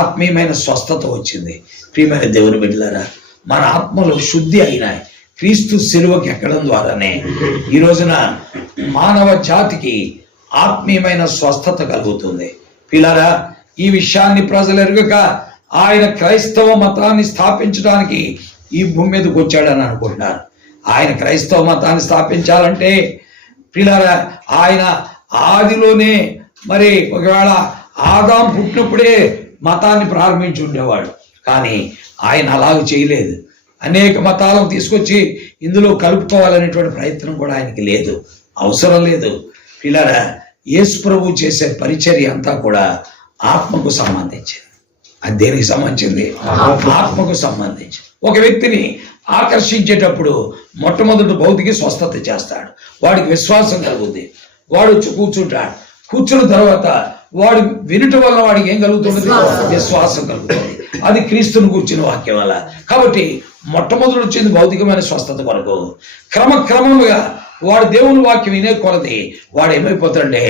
ఆత్మీయమైన స్వస్థత వచ్చింది. ప్రియమైన దేవుని బిడ్డలారా, మన ఆత్మలో శుద్ధి అయినాయి క్రీస్తు సిలువకి ఎక్కడం ద్వారానే ఈ రోజున మానవ జాతికి ఆత్మీయమైన స్వస్థత కలుగుతుంది. పిల్లరా, ఈ విషయాన్ని ప్రజలు ఎరుగక ఆయన క్రైస్తవ మతాన్ని స్థాపించడానికి ఈ భూమి మీదకి వచ్చాడని అనుకుంటున్నారు. ఆయన క్రైస్తవ మతాన్ని స్థాపించాలంటే పిల్లరా, ఆయన ఆదిలోనే మరి ఒకవేళ ఆదాం పుట్టినప్పుడే మతాన్ని ప్రారంభించి ఉండేవాడు. కానీ ఆయన అలాగ చేయలేదు. అనేక మతాలను తీసుకొచ్చి ఇందులో కలుపుకోవాలనేటువంటి ప్రయత్నం కూడా ఆయనకి లేదు, అవసరం లేదు. పిల్లరా, యేసు ప్రభు చేసే పరిచర్య అంతా కూడా ఆత్మకు సంబంధించింది. అది దేనికి సంబంధించింది? ఆత్మకు సంబంధించి. ఒక వ్యక్తిని ఆకర్షించేటప్పుడు మొట్టమొదటి భౌతిక స్వస్థత చేస్తాడు, వాడికి విశ్వాసం కలుగుద్ది, వాడు వచ్చి కూర్చుంటాడు. కూర్చున్న తర్వాత వాడు వినటం వల్ల వాడికి ఏం కలుగుతుంది? విశ్వాసం కలుగుతుంది. అది క్రీస్తుని కూర్చున్న వాక్యం వల్ల. కాబట్టి మొట్టమొదటి వచ్చింది భౌతికమైన స్వస్థత కొరకు. క్రమక్రమంగా వాడు దేవుని వాక్యం వినే కొలది వాడు ఏమైపోతాడంటే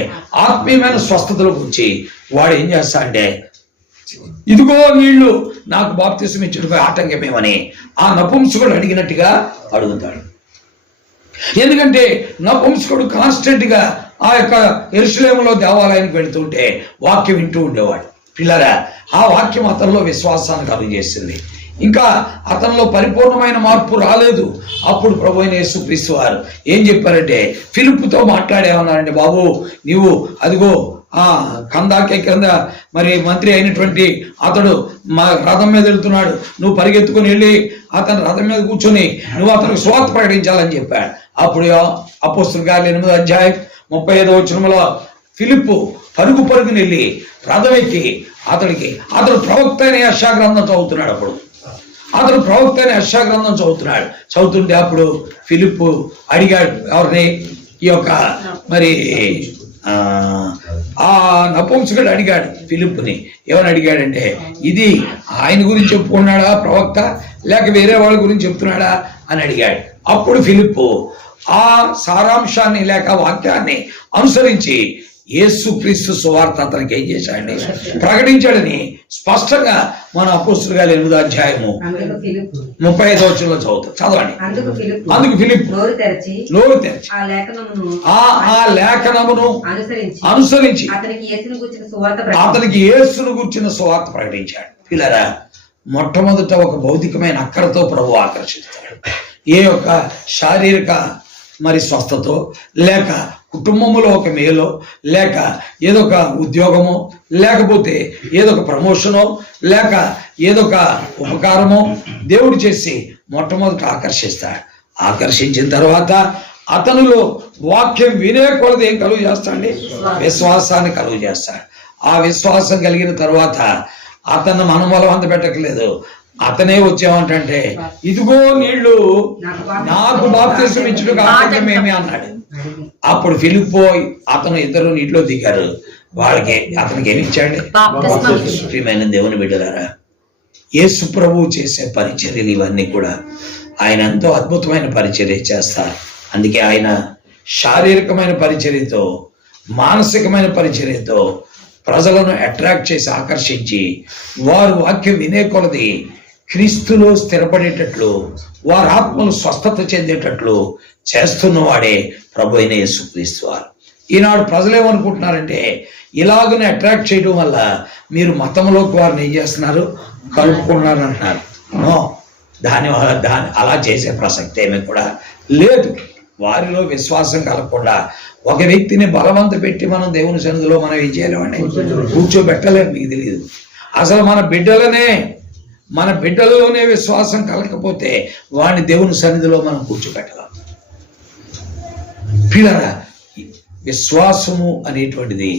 ఆత్మీయమైన స్వస్థతల గురించి వాడు ఏం చేస్తాడంటే, ఇదిగో నీళ్లు నాకు బాప్తిసం ఇచ్చుటకు ఆటంకమేమని ఆ నపుంసకుడు అడిగినట్టుగా అడుగుతాడు. ఎందుకంటే నపుంసకుడు కాన్స్టెంట్ గా ఆ యొక్క యెరూషలేములో దేవాలయానికి వెళుతుంటే వాక్యం వింటూ ఉండేవాడు. పిల్లరా, ఆ వాక్యం అతనిలో విశ్వాసాన్ని కలుగజేసింది. ఇంకా అతనిలో పరిపూర్ణమైన మార్పు రాలేదు. అప్పుడు ప్రభు అయిన యేసుక్రీస్తు వారు ఏం చెప్పారంటే, ఫిలిప్పుతో మాట్లాడేమన్నారంటే, బాబు నీవు అదిగో కందాకే కింద మరి మంత్రి అయినటువంటి అతడు మా రథం మీద వెళ్తున్నాడు, నువ్వు పరిగెత్తుకుని వెళ్ళి అతని రథం మీద కూర్చొని నువ్వు అతనికి సువార్త ప్రకటించాలని చెప్పాడు. అప్పుడు అపోస్తలుల కార్యాలు 8వ అధ్యాయం 35వ వచనంలో ఫిలిప్పు పరుగుని వెళ్ళి రథం ఎక్కి అతడు ప్రవక్త అయిన యెషయా గ్రంథం చదువుతున్నాడు. అతడు ప్రవక్త అయిన యెషయా గ్రంథం చదువుతుంటే అప్పుడు ఫిలిప్పు అడిగాడు ఎవరిని? ఈ యొక్క మరి ఆ నపుంసకుడు అడిగాడు ఫిలిప్పుని. ఏమని అడిగాడంటే, ఇది ఆయన గురించి చెప్పుకున్నాడా ప్రవక్త, లేక వేరే వాళ్ళ గురించి చెప్తున్నాడా అని అడిగాడు. అప్పుడు ఫిలిప్పు ఆ సారాంశాన్ని లేక వాక్యాన్ని అనుసరించి యేసుక్రీస్తు సువార్త అతనికి ఏం చేశాడండి? ప్రకటించాడని స్పష్టంగా మన అపోస్తలుల కార్యాలు 8వ అధ్యాయము 35వ వచనంలో చదవండి. అందుకు ఫిలిప్పు నోరు తెరచి ఆ లేఖనమును అనుసరించి అతనికి యేసును గూర్చిన సువార్త ప్రకటించాడు. పిల్లరా, మొట్టమొదట ఒక భౌతికమైన అక్కరతో ప్రభు ఆకర్షిస్తాడు. ఏ యొక్క శారీరక మరి స్వస్థతో, లేక కుటుంబంలో ఒక మేలో, లేక ఏదో ఒక ఉద్యోగమో, లేకపోతే ఏదో ఒక ప్రమోషనో, లేక ఏదో ఒక ఉపకారమో దేవుడు చేసి మొట్టమొదట ఆకర్షిస్తాడు. ఆకర్షించిన తర్వాత అతనిలో వాక్యం వినే కొలది ఏం కలుగు చేస్తాడండి? విశ్వాసాన్ని కలుగు చేస్తాడు. ఆ విశ్వాసం కలిగిన తర్వాత అతను మనం బలవంత పెట్టట్లేదు, అతనే వచ్చేమంటే ఇదిగో నీళ్లు నాకు బాప్తిసం ఇచ్చుటకు ఆటంకమేమి అన్నాడు. అప్పుడు ఫిలిప్పు అతను ఇద్దరు నీటిలో దిగారు. అతనికి ఏమి ఇచ్చాడు? ప్రియమైన దేవుని బిడ్డలారా, యేసు ప్రభువు చేసే పరిచర్యలు ఇవన్నీ కూడా ఆయన ఎంతో అద్భుతమైన పరిచర్య చేస్తారు. అందుకే ఆయన శారీరకమైన పరిచర్యతో, మానసికమైన పరిచర్యతో ప్రజలను అట్రాక్ట్ చేసి ఆకర్షించి వారు వాక్యం వినే కొలది క్రీస్తులో స్థిరపడేటట్లు, వారి ఆత్మలు స్వస్థత చెందేటట్లు చేస్తున్నవాడే ప్రభు అయిన యేసుక్రీస్తు వారు. ఈనాడు ప్రజలు ఏమనుకుంటున్నారంటే, ఇలాగనే అట్రాక్ట్ చేయడం వల్ల మీరు మతంలోకి వారిని ఏం చేస్తున్నారు? కలుపుకున్నారు అంటున్నారు. నో, దాని అలా చేసే ప్రసక్తి ఏమీ కూడా లేదు. వారిలో విశ్వాసం కలగకుండా ఒక వ్యక్తిని బలవంత పెట్టి మనం దేవుని సన్నిధిలో మనం ఏం చేయలేమండి, కూర్చోబెట్టలేము. మీకు తెలియదు. అసలు మన బిడ్డలలోనే విశ్వాసం కలగకపోతే వాడిని దేవుని సన్నిధిలో మనం కూర్చోబెట్టలేం. పిల్లరా, విశ్వాసము అనేటువంటిది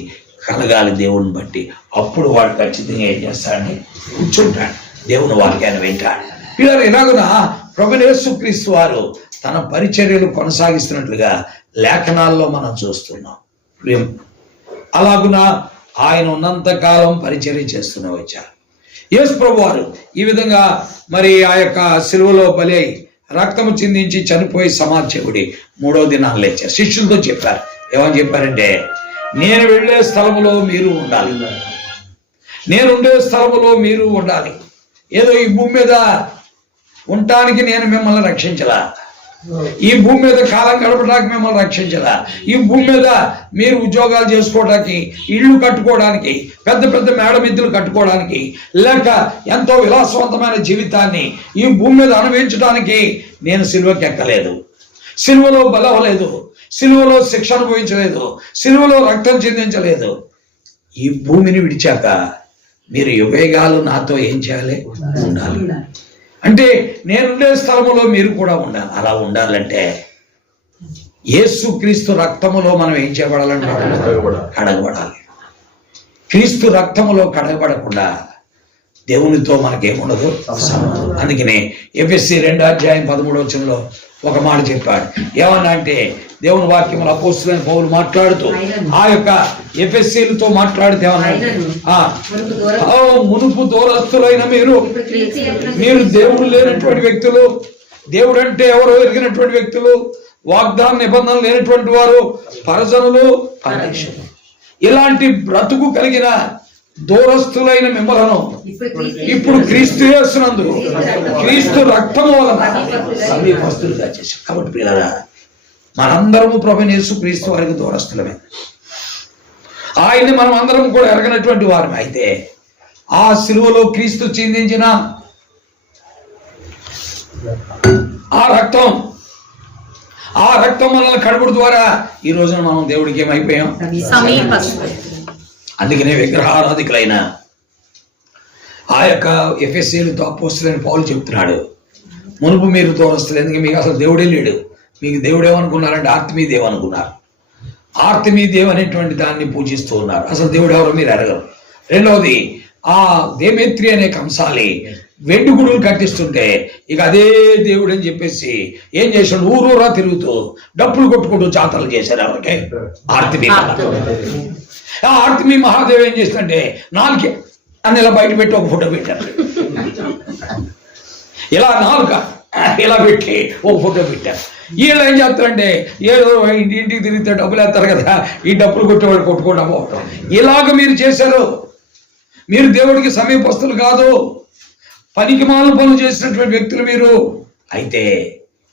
కలగాలి దేవుని బట్టి. అప్పుడు వాడు ఖచ్చితంగా ఏం చేస్తాడని కూర్చుంటాడు, దేవుని వాక్యాన్ని వింటాడు. పిల్లలు, ఇలాగున ప్రభువైన యేసుక్రీస్తు వారు తన పరిచర్యలు కొనసాగిస్తున్నట్లుగా లేఖనాల్లో మనం చూస్తున్నాం. అలాగున ఆయన ఉన్నంత కాలం పరిచర్య చేస్తూనే వచ్చారు. యేసు ప్రభు వారు ఈ విధంగా మరి ఆ యొక్క సిలువలో బలి అయి రక్తము చిందించి చనిపోయి సమాధ్యకుడి 3వ దినాలు లేచారు. శిష్యులతో చెప్పారు. ఏమని చెప్పారంటే, నేను వెళ్ళే స్థలములో మీరు ఉండాలి, నేనుండే స్థలములో మీరు ఉండాలి. ఏదో ఈ భూమి మీద ఉండటానికి నేను మిమ్మల్ని రక్షించలా, ఈ భూమి మీద కాలం గడపడానికి మిమ్మల్ని రక్షించలా, ఈ భూమి మీద మీరు ఉద్యోగాలు చేసుకోవడానికి, ఇళ్ళు కట్టుకోవడానికి, పెద్ద పెద్ద మేడమిద్దులు కట్టుకోవడానికి, లేక ఎంతో విలాసవంతమైన జీవితాన్ని ఈ భూమి మీద అనుభవించడానికి నేను సిలువకి ఎక్కలేదు, సిలువలో బలవలేదు, సిలువలో శిక్ష అనుభవించలేదు, సిలువలో రక్తం చిందించలేదు. ఈ భూమిని విడిచాక మీరు యుగేగాలు నాతో ఏం చేయాలి, ఉండాలి. అంటే నేనుండే స్థలములో మీరు కూడా ఉండాలి. అలా ఉండాలంటే యేసుక్రీస్తు రక్తములో మనం ఏం చేయబడాలంటే కడగబడాలి. క్రీస్తు రక్తములో కడగబడకుండా దేవునితో మనకేముండదు సంబంధం. అందుకనే ఎఫెసీ 2:13 ఒక మాట చెప్పాడు. ఏమన్నా అంటే దేవుని వాక్యములు అపోస్తలుడైన పౌలు మాట్లాడుతూ ఆ యొక్క ఎఫెసీలతో మాట్లాడితే మునుపు దూరస్తులైన మీరు దేవుడు లేనటువంటి వ్యక్తులు, దేవుడు అంటే ఎవరో ఎరిగినటువంటి వ్యక్తులు, వాగ్దాన నిబంధనలు లేనటువంటి వారు, పరజనులు, పరదేశులు, ఇలాంటి బ్రతుకు కలిగిన దూరస్తులైన మిమ్మలను ఇప్పుడు క్రీస్తు యేసునందు క్రీస్తు రక్తము వలన సమీపస్తులుగా చేశారు. కాబట్టి పిల్లరా, మనందరము ప్రభువైన యేసు క్రీస్తు వారికి దూరస్తులమే. ఆయన్ని మనం అందరం కూడా ఎరగనటువంటి వారు. అయితే ఆ సిలువలో క్రీస్తు చిందించిన ఆ రక్తం మనల్ని కడుపుడు ద్వారా ఈ రోజున మనం దేవుడికి ఏమైపోయాం, అందుకనే విగ్రహారాధికులైన ఆ యొక్క ఎఫెసీలతో అపోస్తలుడైన పౌలు చెప్తున్నాడు, మునుపు మీరు దూరస్తులు, ఎందుకంటే మీకు అసలు దేవుడే లేడు. మీకు దేవుడు ఏమనుకున్నారంటే ఆర్తిమీ దేవు అనుకున్నారు. ఆర్తిమీ దేవు అనేటువంటి దాన్ని పూజిస్తూ ఉన్నారు. అసలు దేవుడు ఎవరో మీరు ఎరగరు. రెండవది, ఆ దేమేత్రి అనే కంసాలి వెండి గుడులు కట్టిస్తుంటే ఇక అదే దేవుడు అని చెప్పేసి ఏం చేశాడు, ఊరూరా తిరుగుతూ డప్పులు కొట్టుకుంటూ జాతరలు చేశారు. ఎవరికే? ఆర్తిమీ. ఆ ఆర్తిమీ మహాదేవ్ ఏం చేస్తుంటే 4 అని ఇలా బయట పెట్టి ఒక ఫోటో పెట్టారు. ఇలా 4 ఇలా పెట్టి ఒక ఫోటో పెట్టారు. వీళ్ళు ఏం చేస్తారంటే ఏదో ఇంటికి తిరిగితే డబ్బులు వేస్తారు కదా, ఈ డబ్బులు కొట్టేవాడు కొట్టుకోవడం పోవటం. ఇలాగ మీరు చేశారు. మీరు దేవుడికి సమీపస్తులు కాదు, పనికి మాలిన పనులు చేసినటువంటి వ్యక్తులు మీరు. అయితే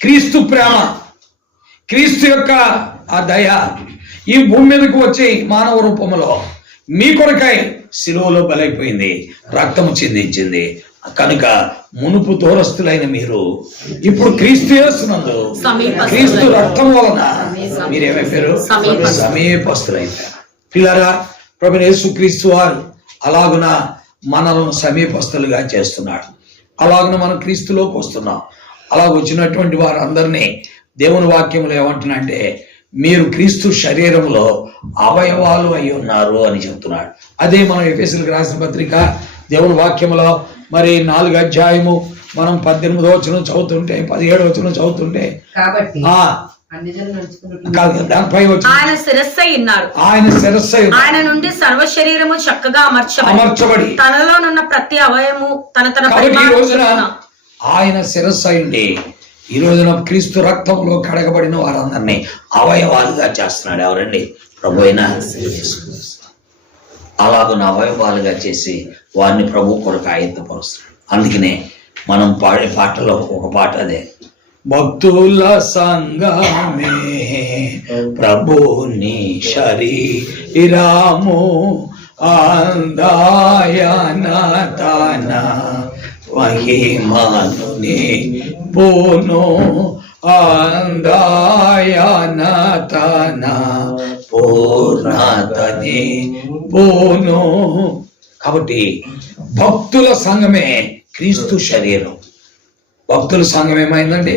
క్రీస్తు ప్రేమ, క్రీస్తు యొక్క ఆ దయ ఈ భూమి మీదకు వచ్చి మానవ రూపంలో మీ కొరకై సిలువలో బలైపోయింది, రక్తము చిందించింది. కనుక మునుపు దూరస్తులైన మీరు ఇప్పుడు క్రీస్తు యేసునందు క్రీస్తు రక్తం వలన మీరేమైపోయారు, సమీపస్తులైపోయారు. పిల్లరా, ప్రభువైన యేసుక్రీస్తు వారు అలాగున మనలను సమీపస్తులుగా చేస్తున్నాడు. అలాగున మనం క్రీస్తులోకి వస్తున్నాం. అలా వచ్చినటువంటి వారు అందరినీ దేవుని వాక్యములు ఏమంటున్నాడంటే మీరు క్రీస్తు శరీరంలో అవయవాలు అయి ఉన్నారు అని చెప్తున్నాడు. అదే మనం ఎఫెసీయులకు రాసిన పత్రిక దేవుని వాక్యములో మరి 4వ అధ్యాయము మనం 18వ వచనం చదువుతుంటే 17వ వచనం చదువుతుంటే దానిపై ఆయన శిరస్సై ఉన్నాడు, ఆయన నుండి సర్వ శరీరము చక్కగా అమర్చబడి తనలోనున్న ప్రతి అవయము తన ఆయన శిరస్సై ఉండి ఈ రోజున క్రీస్తు రక్తంలో కడగబడిన వారందరినీ అవయవాలుగా చేస్తున్నాడు. ఎవరండి? ప్రభువైన యేసుక్రీస్తు. అలాగున్న అవయవాలుగా చేసి వారిని ప్రభు కొరకు ఆయుధపరుస్తున్నాడు. అందుకనే మనం పాడే పాటలో ఒక పాట అదే, భక్తుల సంగమే ప్రభుని శరీరము ఆందాయన తన మహిమనుని పోను ఆందాయన తన పూర్ణతని పోను. కాబట్టి భక్తుల సంఘమే క్రీస్తు శరీరం. భక్తుల సంఘం ఏమైందండి?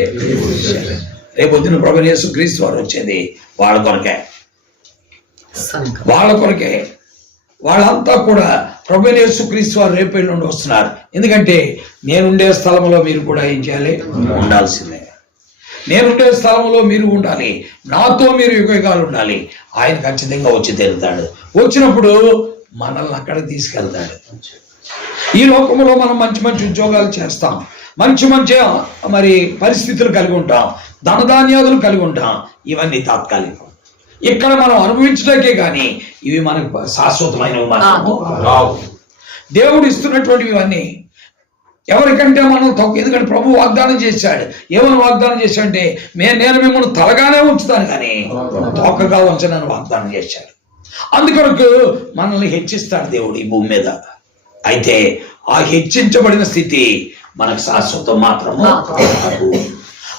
రేపొద్దున ప్రభువైన యేసు క్రీస్తు వారు వచ్చేది వాళ్ళ కొరకే, వాళ్ళ కొరకే. వాళ్ళంతా కూడా ప్రభువైన యేసు క్రీస్తు వారు రేపు నుండి వస్తున్నారు. ఎందుకంటే నేనుండే స్థలంలో మీరు కూడా ఏం చేయాలి? ఉండాల్సిందే. నేనుండే స్థలంలో మీరు ఉండాలి, నాతో మీరు యుగయుగాలు ఉండాలి. ఆయన ఖచ్చితంగా వచ్చి తీరుతాడు. వచ్చినప్పుడు మనల్ని అక్కడ తీసుకెళ్తాడు. ఈ లోకంలో మనం మంచి మంచి ఉద్యోగాలు చేస్తాం, మంచి మంచి మరి పరిస్థితులు కలిగి ఉంటాం, ధనధాన్యాదులు కలిగి ఉంటాం. ఇవన్నీ తాత్కాలికం. ఇక్కడ మనం అనుభవించడానికే కానీ ఇవి మనకు శాశ్వతమైనవి మాత్రము రావు. దేవుడు ఇస్తున్నటువంటివి ఇవన్నీ ఎవరికంటే మనం తక్కువ. ఎందుకంటే ప్రభు వాగ్దానం చేశాడు. ఏమని వాగ్దానం చేశాడంటే నేను మిమ్మల్ని తలగానే ఉంచుతాను కానీ తోకగా ఉంచనని వాగ్దానం చేశాడు. అందుకొరకు మనల్ని హెచ్చిస్తాడు దేవుడు ఈ భూమి మీద. అయితే ఆ హెచ్చించబడిన స్థితి మనకు శాశ్వతం మాత్రము కాదు.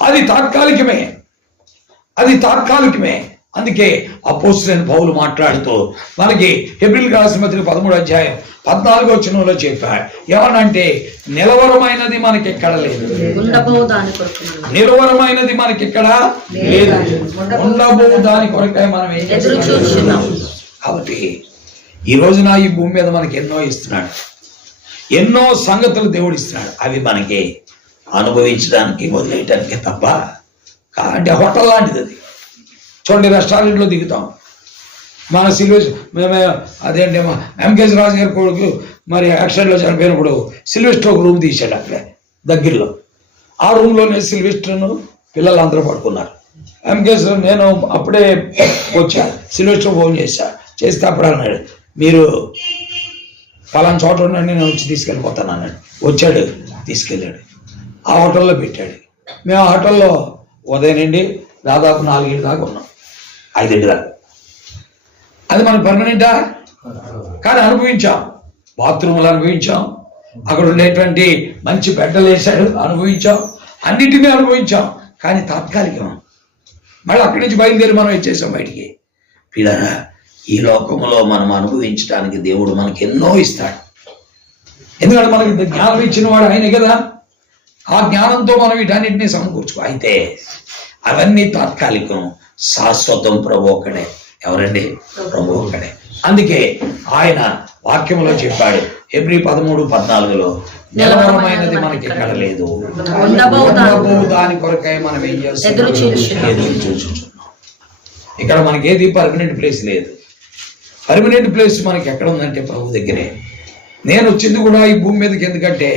అది తాత్కాలికమే, అది తాత్కాలికమే. అందుకే అపోస్తలుడైన పౌలు మాట్లాడుతూ మనకి హెబ్రీయులకు రాసిన పత్రిక 13వ అధ్యాయం 14వ వచనంలో చెప్పాడు. ఏమనంటే నిలవరమైనది మనకెక్కడ లేదు, నిలవరమైనది మనకెక్కడ లేదు, ఉండబో దాని కొరకై మనం ఏం చేస్తున్నాం. కాబట్టి ఈ రోజున ఈ భూమి మీద మనకి ఎన్నో ఇస్తున్నాడు, ఎన్నో సంగతులు దేవుడు ఇస్తున్నాడు. అవి మనకి అనుభవించడానికి వదిలేయటానికి తప్ప అంటే హోటల్ లాంటిది అది. చూడండి, రెస్టారెంట్లో దిగుతాం. మన మేము అదేంటి ఎంకేఎస్ రాజు గారి కొడుకు మరి యాక్సిడెంట్లో చనిపోయినప్పుడు సిల్వెస్టర్ ఒక రూమ్ తీసాడు అక్కడ దగ్గరలో. ఆ రూమ్లోనే సిల్వెస్టర్ను పిల్లలు అందరూ పడుకున్నారు. ఎంకేఎస్ నేను అప్పుడే వచ్చా, సిల్వెస్టర్ ఫోన్ చేస్తే అప్పుడు అన్నాడు, మీరు పలానా చోట ఉండండి, నేను వచ్చి తీసుకెళ్ళిపోతాను అన్నాడు. వచ్చాడు, తీసుకెళ్ళాడు, ఆ హోటల్లో పెట్టాడు. మేము ఆ హోటల్లో ఉదయం నుండి దాదాపు 4 దాకా ఉన్నాం, 5 దాకా. అది మనకు పర్మనెంటా? కానీ అనుభవించాం. బాత్రూములు అనుభవించాం, అక్కడ ఉండేటువంటి మంచి బెడ్డలు వేశాడు, అనుభవించాం, అన్నిటినీ అనుభవించాం. కానీ తాత్కాలికం. మళ్ళీ అక్కడి నుంచి బయలుదేరి మనం ఇచ్చేసాం బయటికి. పిల్లరా, ఈ లోకంలో మనం అనుభవించడానికి దేవుడు మనకి ఎన్నో ఇస్తాడు. ఎందుకంటే మనకి జ్ఞానం ఇచ్చిన వాడు ఆయనే కదా. ఆ జ్ఞానంతో మనం వీటన్నిటినీ సమకూర్చుకో. అయితే అవన్నీ తాత్కాలికం, శాశ్వతం ప్రభు ఒక్కడే. ఎవరండి? ప్రభు ఒక్కడే. అందుకే ఆయన వాక్యంలో చెప్పాడు, హెబ్రీ 13:14లో నిలవరమైనది మనకి ఎక్కడ లేదు, దాని కొరకై మనం ఏం చేస్తున్నాం? ఎదురు చూస్తున్నాం. ఇక్కడ మనకి ఏది పర్మనెంట్ ప్లేస్ లేదు. పర్మనెంట్ ప్లేస్ మనకి ఎక్కడ ఉందంటే ప్రభు దగ్గరే. నేను వచ్చింది కూడా ఈ భూమి మీదకి ఎందుకంటే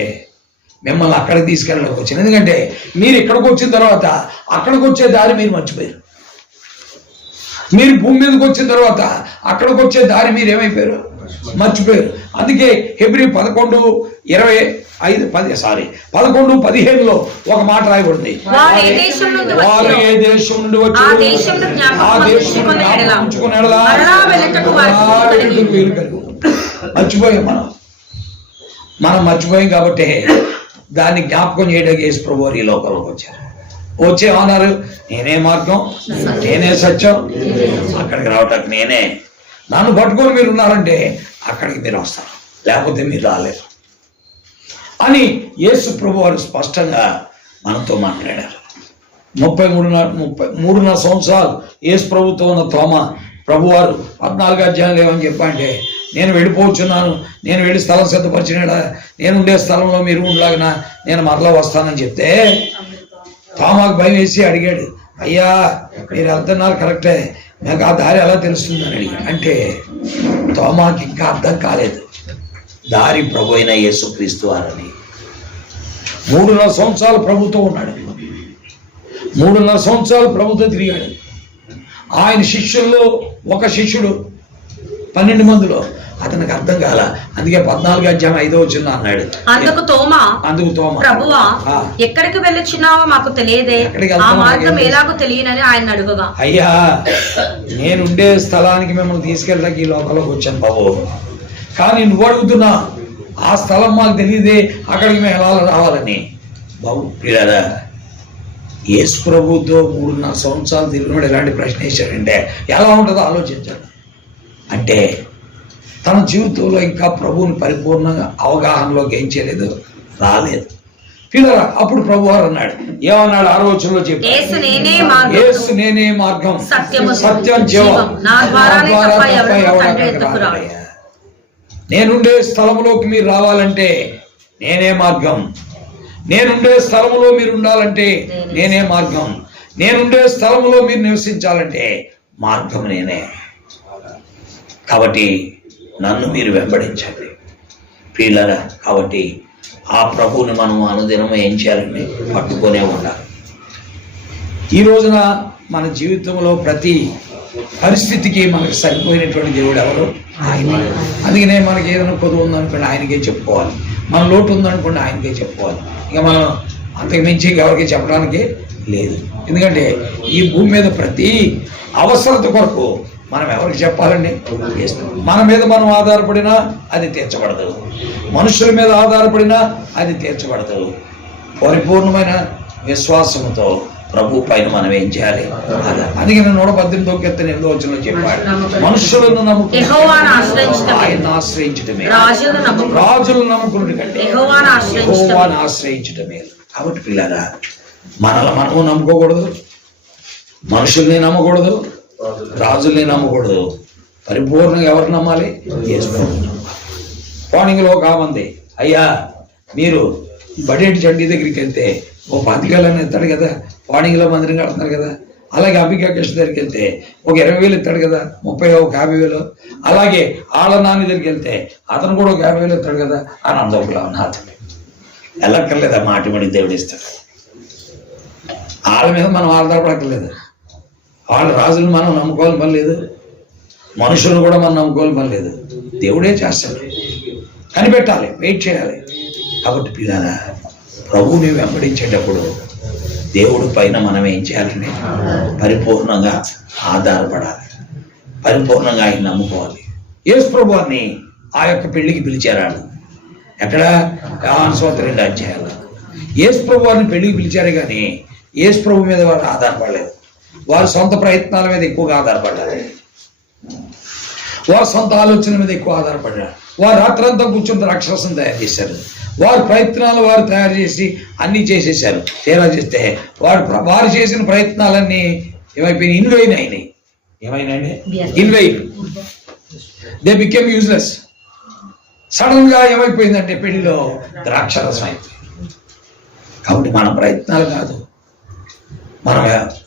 మిమ్మల్ని అక్కడికి తీసుకెళ్ళడానికి వచ్చింది. ఎందుకంటే మీరు ఇక్కడికి వచ్చిన తర్వాత అక్కడికి వచ్చే దారి మీరు మర్చిపోయారు. మీరు భూమి మీదకి వచ్చిన తర్వాత అక్కడికి వచ్చే దారి మీరు ఏమైపోయారు? మర్చిపోయారు. అందుకే హెబ్రీ 11:15లో ఒక మాట రాయబడింది, వారు ఏ దేశం నుండి వచ్చి ఆ దేశం మర్చిపోయాం. మనం మర్చిపోయాం కాబట్టి దాన్ని జ్ఞాపకం చేయడానికి యేసు ప్రభువు ఈ లోకంలోకి వచ్చారు. వచ్చేమన్నారు, నేనే మార్గం, నేనే సత్యం, అక్కడికి రావటానికి నేనే. నన్ను పట్టుకొని మీరు ఉన్నారంటే అక్కడికి మీరు వస్తారు, లేకపోతే మీరు రాలేరు అని యేసు ప్రభు వారు స్పష్టంగా మనతో మాట్లాడారు. 33 సంవత్సరాలు యేసు ప్రభుతో ఉన్న తోమ ప్రభువారు 14వ అధ్యాయంలో ఏమని చెప్పంటే, నేను వెళ్ళిపోవచ్చున్నాను, నేను వెళ్ళి స్థలం సిద్ధపరిచినాడా, నేను ఉండే స్థలంలో మీరు ఉండలాగినా నేను మరలా వస్తానని చెప్తే తోమాకు భయం వేసి అడిగాడు, అయ్యా మీరు వెళ్తున్నారు కరెక్టే, నాకు ఆ దారి ఎలా తెలుస్తుందని అడిగాడు. అంటే తోమాకి ఇంకా అర్థం కాలేదు దారి ప్రభు అయిన యేసుక్రీస్తు వారని. 3.5 సంవత్సరాలు ప్రభుతో ఉన్నాడు, 3.5 సంవత్సరాలు ప్రభుతో తిరిగాడు. ఆయన శిష్యుల్లో ఒక శిష్యుడు 12 మందిలో అతనికి అర్థం కాల. అందుకే 14వ అధ్యాయం 5వ వచనం అన్నాడు, అందుకు తోమా ప్రభువా ఎక్కడికి వెళ్ళొచ్చున్నావో మాకు తెలియదే, ఆ మార్గం ఎలాగో తెలియనని ఆయన అడుగుగా, అయ్యా నేనుండే స్థలానికి మిమ్మల్ని తీసుకెళ్ళడానికి ఈ లోకంలోకి వచ్చాను బాబు, కానీ నువ్వు అడుగుతున్నా ఆ స్థలం మాకు తెలియదే, అక్కడికి మేము ఎలా రావాలని. బాబు పిల్లరా, యేసు ప్రభుతో 3.5 సంవత్సరాలు తిరిగినప్పుడు ఎలాంటి ప్రశ్న వేశాడంటే ఎలా ఉంటుందో ఆలోచించాడు. అంటే తన జీవితంలో ఇంకా ప్రభువుని పరిపూర్ణంగా అవగాహనలోకి ఏం చేయలేదు, రాలేదు. పిల్లరా, అప్పుడు ప్రభు వారు అన్నాడు, ఏమన్నాడు? 6వ వచనంలో చెప్పాడు, యేసు నేనే మార్గం సత్యం జీవం, నా ద్వారా తప్ప ఎవరు తండ్రి యొద్దకు రాడు. నేనుండే స్థలంలోకి మీరు రావాలంటే నేనే మార్గం. నేనుండే స్థలములో మీరు ఉండాలంటే నేనే మార్గం. నేనుండే స్థలములో మీరు నివసించాలంటే మార్గం నేనే. కాబట్టి నన్ను మీరు వెంబడించండి ప్రియులారా. కాబట్టి ఆ ప్రభువుని మనం అనుదినం ఏం చేయాలండి? పట్టుకొనే ఉండాలి. ఈ రోజున మన జీవితంలో ప్రతి పరిస్థితికి మనకు సరిపోయినటువంటి దేవుడు ఎవరు? ఆయన. అందుకనే మనకి ఏదైనా కొద్దు ఉందనుకోండి ఆయనకే చెప్పుకోవాలి, మన లోటు ఉందనుకోండి ఆయనకే చెప్పుకోవాలి. ఇక మనం అంతకు మించి ఎవరికి చెప్పడానికి లేదు. ఎందుకంటే ఈ భూమి మీద ప్రతి అవసరత కొరకు మనం ఎవరికి చెప్పాలండి? మన మీద మనం ఆధారపడినా అది తీర్చబడదు, మనుషుల మీద ఆధారపడినా అది తీర్చబడదు. పరిపూర్ణమైన విశ్వాసంతో ప్రభు పైన మనం ఏం చేయాలి? అందుకే 118వ కీర్తన 8వ వచనంలో చెప్పాడు, మనుషులను ఆయన ఆశ్రయించడమే, రాజులను నమ్ముకున్నట్టు కంటే యెహోవాను ఆశ్రయించడమే. కాబట్టి పిల్లరా, మనము నమ్ముకోకూడదు, మనుషుల్ని నమ్మకూడదు, రాజుల్ని నమ్మకూడదు. పరిపూర్ణంగా ఎవరు నమ్మాలి? యేసు ప్రభువుని నమ్మాలి. మార్నింగ్లో ఒక ఆమంది, అయ్యా మీరు బడేటి చండీ దగ్గరికి వెళ్తే ఓ 10,000 ఇస్తాడు కదా, మార్నింగ్లో మందిరం కడుతున్నారు కదా. అలాగే అంబికా కృష్ణ దగ్గరికి వెళ్తే ఒక 20,000 ఇస్తాడు కదా, 30 ఒక 50,000. అలాగే ఆళ్ళ నాన్న దగ్గరికి వెళ్తే అతను కూడా ఒక 50,000 ఇస్తాడు కదా అని అందరిలో అతను వెళ్ళక్కర్లేదా? మాటిమడి దేవుడు ఇస్తాడు. వాళ్ళ మీద మనం ఆధారపడక్కర్లేదు. వాళ్ళ రాజులను మనం నమ్ముకోవాలి పని లేదు, మనుషులను కూడా మనం నమ్ముకోవాలి పని లేదు. దేవుడే చేస్తాడు. కనిపెట్టాలి, వెయిట్ చేయాలి. కాబట్టి పిల్లరా, ప్రభువుని వెంబడించేటప్పుడు దేవుడి పైన మనం ఏం చేయాలండి? పరిపూర్ణంగా ఆధారపడాలి, పరిపూర్ణంగా ఆయన నమ్ముకోవాలి. యేసు ప్రభువుని ఆ యొక్క పెళ్లికి పిలిచారు. ఎక్కడ? యోహాను సువార్త 2వ అధ్యాయంలో యేసు ప్రభువుని పెళ్లికి పిలిచారు. కానీ యేసు ప్రభు మీద వారు ఆధారపడలేదు. వారి సొంత ప్రయత్నాల మీద ఎక్కువగా ఆధారపడ్డారు, వారి సొంత ఆలోచన మీద ఎక్కువ ఆధారపడ్డారు. వారు రాత్రంతా కూర్చుని రాక్షసం తయారు చేశారు. వారి ప్రయత్నాలు వారు తయారు చేసి అన్నీ చేసేసారు. తేడా చేస్తే వారు చేసిన ప్రయత్నాలన్నీ ఏమైపోయినాయి? ఇన్వైన్ అయినాయి. ఏమైనాయి? In vain. They became useless. Sudden గా ఏమైపోయిందంటే పెళ్లిలో ద్రాక్షరసం అయిపోయింది. కాబట్టి మన ప్రయత్నాలు కాదు, మనం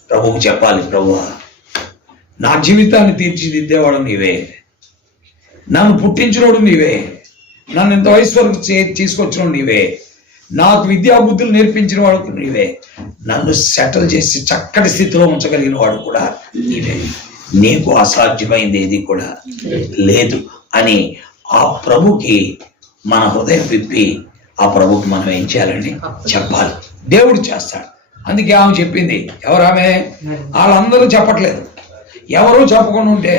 ప్రభువుకు చెప్పాలి, ప్రభువా నా జీవితాన్ని తీర్చిదిద్దేవాడు నీవే, నన్ను పుట్టించినోడు నీవే, నన్ను ఇంత వయసు వరకు తీసుకొచ్చినోడు నీవే, నాకు విద్యా బుద్ధులు నేర్పించిన వాడు నీవే, నన్ను సెటిల్ చేసి చక్కటి స్థితిలో ఉంచగలిగిన వాడు కూడా నీవే, నీకు అసాధ్యమైంది ఏది కూడా లేదు అని ఆ ప్రభుకి మన హృదయం విప్పి ఆ ప్రభుకి మనం ఏం చేయాలండి? చెప్పాలి. దేవుడు చేస్తాడు. అందుకే ఆమె చెప్పింది. ఎవరామె? వాళ్ళందరూ చెప్పట్లేదు. ఎవరూ చెప్పకుండా ఉంటే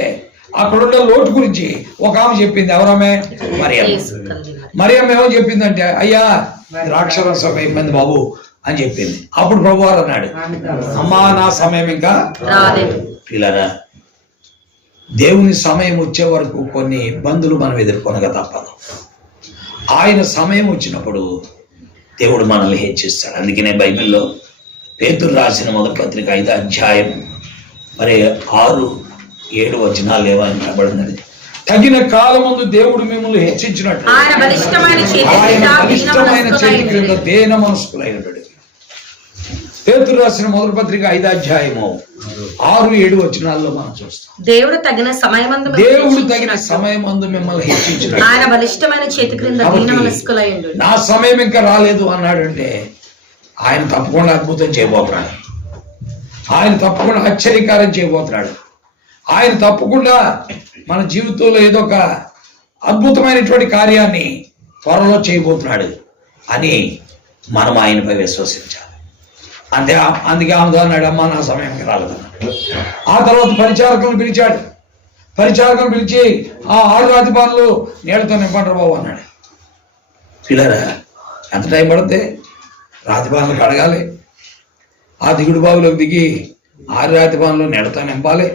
అక్కడున్న లోటు గురించి ఒక ఆమె చెప్పింది. ఎవరామె? మరియమ్మ ఏమో చెప్పిందంటే, అయ్యా ద్రాక్షరసం అయిపోయింది బాబు అని చెప్పింది. అప్పుడు ప్రభు వారు అన్నాడు, అమ్మా నా సమయం ఇంకా పిల్లరా. దేవుని సమయం వచ్చే వరకు కొన్ని ఇబ్బందులు మనం ఎదుర్కొనగా తప్పదు. ఆయన సమయం వచ్చినప్పుడు దేవుడు మనల్ని హెచ్చిస్తాడు. అందుకనే బైబిల్లో పేతురు రాసిన 1వ పత్రిక 5వ అధ్యాయం 6-7 వచనాలు ఏమని రాబడింది? తగిన కాలమందు దేవుడు మిమ్మల్ని హెచ్చించినట్టు ఆయన బలిష్టమైన చేతి క్రింద దేన మనస్కులైనడు. పేతురు రాసిన 1వ పత్రిక 5వ అధ్యాయము 6-7 వచనాల్లో మనం చూస్తాం. దేవుడు తగిన సమయమందు మిమ్మల్ని హెచ్చించినట్టు ఆయన బలిష్టమైన చేతి క్రింద దీన మనస్కులైనడు. నా సమయం ఇంకా రాలేదు అన్నాడు అంటే ఆయన తప్పకుండా అద్భుతం చేయబోతున్నాడు. ఆయన తప్పకుండా ఆశ్చర్యకారం చేయబోతున్నాడు. ఆయన తప్పకుండా మన జీవితంలో ఏదో ఒక అద్భుతమైనటువంటి కార్యాన్ని త్వరలో చేయబోతున్నాడు అని మనం ఆయనపై విశ్వసించాలి. అందుకే ఆమె అన్నాడు, అమ్మా నా సమయానికి రాలేదన్నాడు. ఆ తర్వాత పరిచారకులను పిలిచాడు. పరిచారకులు పిలిచి ఆ 6 రాతిపాన్లు నీళ్ళతో నింపండి బాబు అన్నాడు. పిల్లరా ఎంత టైం పడుతుంది? రాతిపాన్లు కడగాలి, ఆ దిగుడు బావిలోకి దిగి 6 రాతిపాన్లు నీళ్ళతో నింపాలి.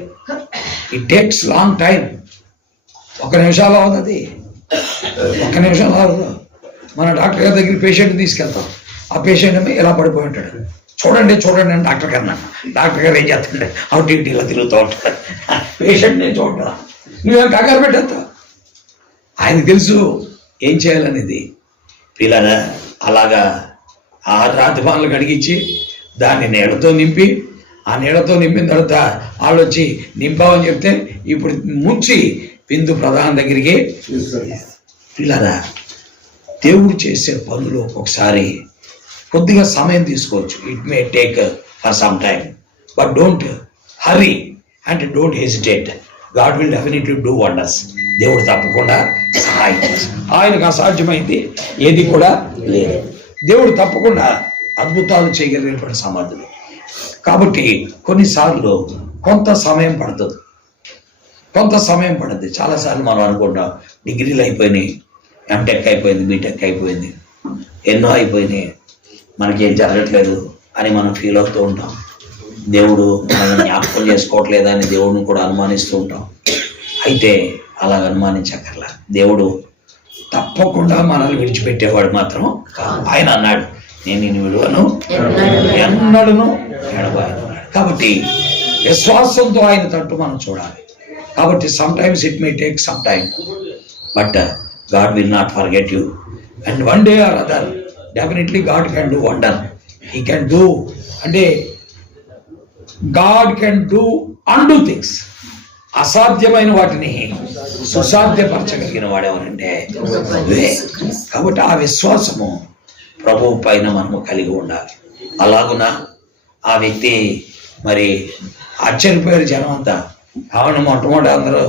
It takes long time. 1 నిమిషాలు అవుతుంది, 1 నిమిషాలు అవ్వదు. మన డాక్టర్ గారి దగ్గర పేషెంట్ తీసుకెళ్తాం, ఆ పేషెంట్ ఇలా పడిపోయి ఉంటాడు. చూడండి చూడండి అని డాక్టర్ గారు డాక్టర్ గారు ఏం చేస్తుండే అవుట్ ఇటు ఇలా తిరుగుతూ ఉంటాడు. పేషెంట్ నేను చూడ, నువ్వేం కంగారు పెట్టేస్తా. ఆయనకు తెలుసు ఏం చేయాలనేది. పిల్లరా అలాగా 6 రాతిపాన్లు కడిగించి దాన్ని నీళ్ళతో నింపి, ఆ నీళ్ళతో నింపిన తర్వాత వాళ్ళు వచ్చి నింపామని చెప్తే ఇప్పుడు ముంచి బిందు ప్రధాన దగ్గరికి. పిల్లరా దేవుడు చేసే పనులు ఒక్కొక్కసారి కొద్దిగా సమయం తీసుకోవచ్చు. It may take for some time, but don't hurry and don't hesitate. God will definitely do wonders. దేవుడు తప్పకుండా సహాయం చేస్తాడు. ఆయనకు అసాధ్యమైంది ఏది కూడా లేదు. దేవుడు తప్పకుండా అద్భుతాలు చేయగలిగినటువంటి సమర్థుడు. కాబట్టి కొన్నిసార్లు కొంత సమయం పడుతుంది, కొంత సమయం పడుతుంది. చాలాసార్లు మనం అనుకుంటాం డిగ్రీలు అయిపోయినాయి, ఎంటెక్ అయిపోయింది, బీటెక్ అయిపోయింది, ఎన్నో అయిపోయినాయి, మనకేం జరగట్లేదు అని మనం ఫీల్ అవుతూ ఉంటాం. దేవుడు మనం జ్ఞాపకం చేసుకోవట్లేదు అని దేవుడిని కూడా అనుమానిస్తూ ఉంటాం. అయితే అలా అనుమానించక్కర్లా. దేవుడు తప్పకుండా మనల్ని విడిచిపెట్టేవాడు మాత్రం కాదు. ఆయన అన్నాడు, నేను నిన్ను విలువను ఎన్నడను ఎడబాయను. కాబట్టి విశ్వాసంతో ఆయన తట్టు మనం చూడాలి. కాబట్టి some times it may take some time, but God will not forget you. And one day or other definitely God can do wonder. He can do అంటే God can do undo things. అసాధ్యమైన వాటిని సుసాధ్యపరచగలిగిన వాడెవరంటే కాబట్టి ఆ విశ్వాసము ప్రభువు పైన మనము కలిగి ఉండాలి. అలాగున ఆ వ్యక్తి మరి ఆశ్చర్యపోయారు జనం అంతా. ఆవిడ మొట్టమొదటి అందరూ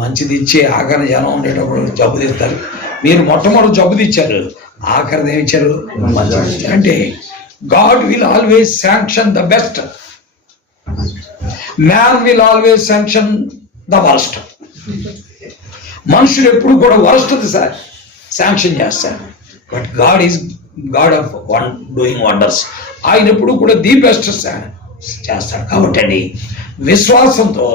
మంచిది ఇచ్చి ఆఖరి జనం ఉండేటప్పుడు జబ్బు తీస్తారు. మీరు మొట్టమొదటి జబ్బు తెచ్చారు, ఆఖరిది ఏమి ఇచ్చారు? మంచిది. అంటే God will always sanction the best, man will always sanction the worst. మనుషులు ఎప్పుడు కూడా వర్స్ట్ శాంక్షన్ చేస్తారు, but God is God of doing wonders. ఆయన ఎప్పుడు కూడా ది బెస్ట్ చేస్తాడు. కాబట్టి అండి విశ్వాసంతో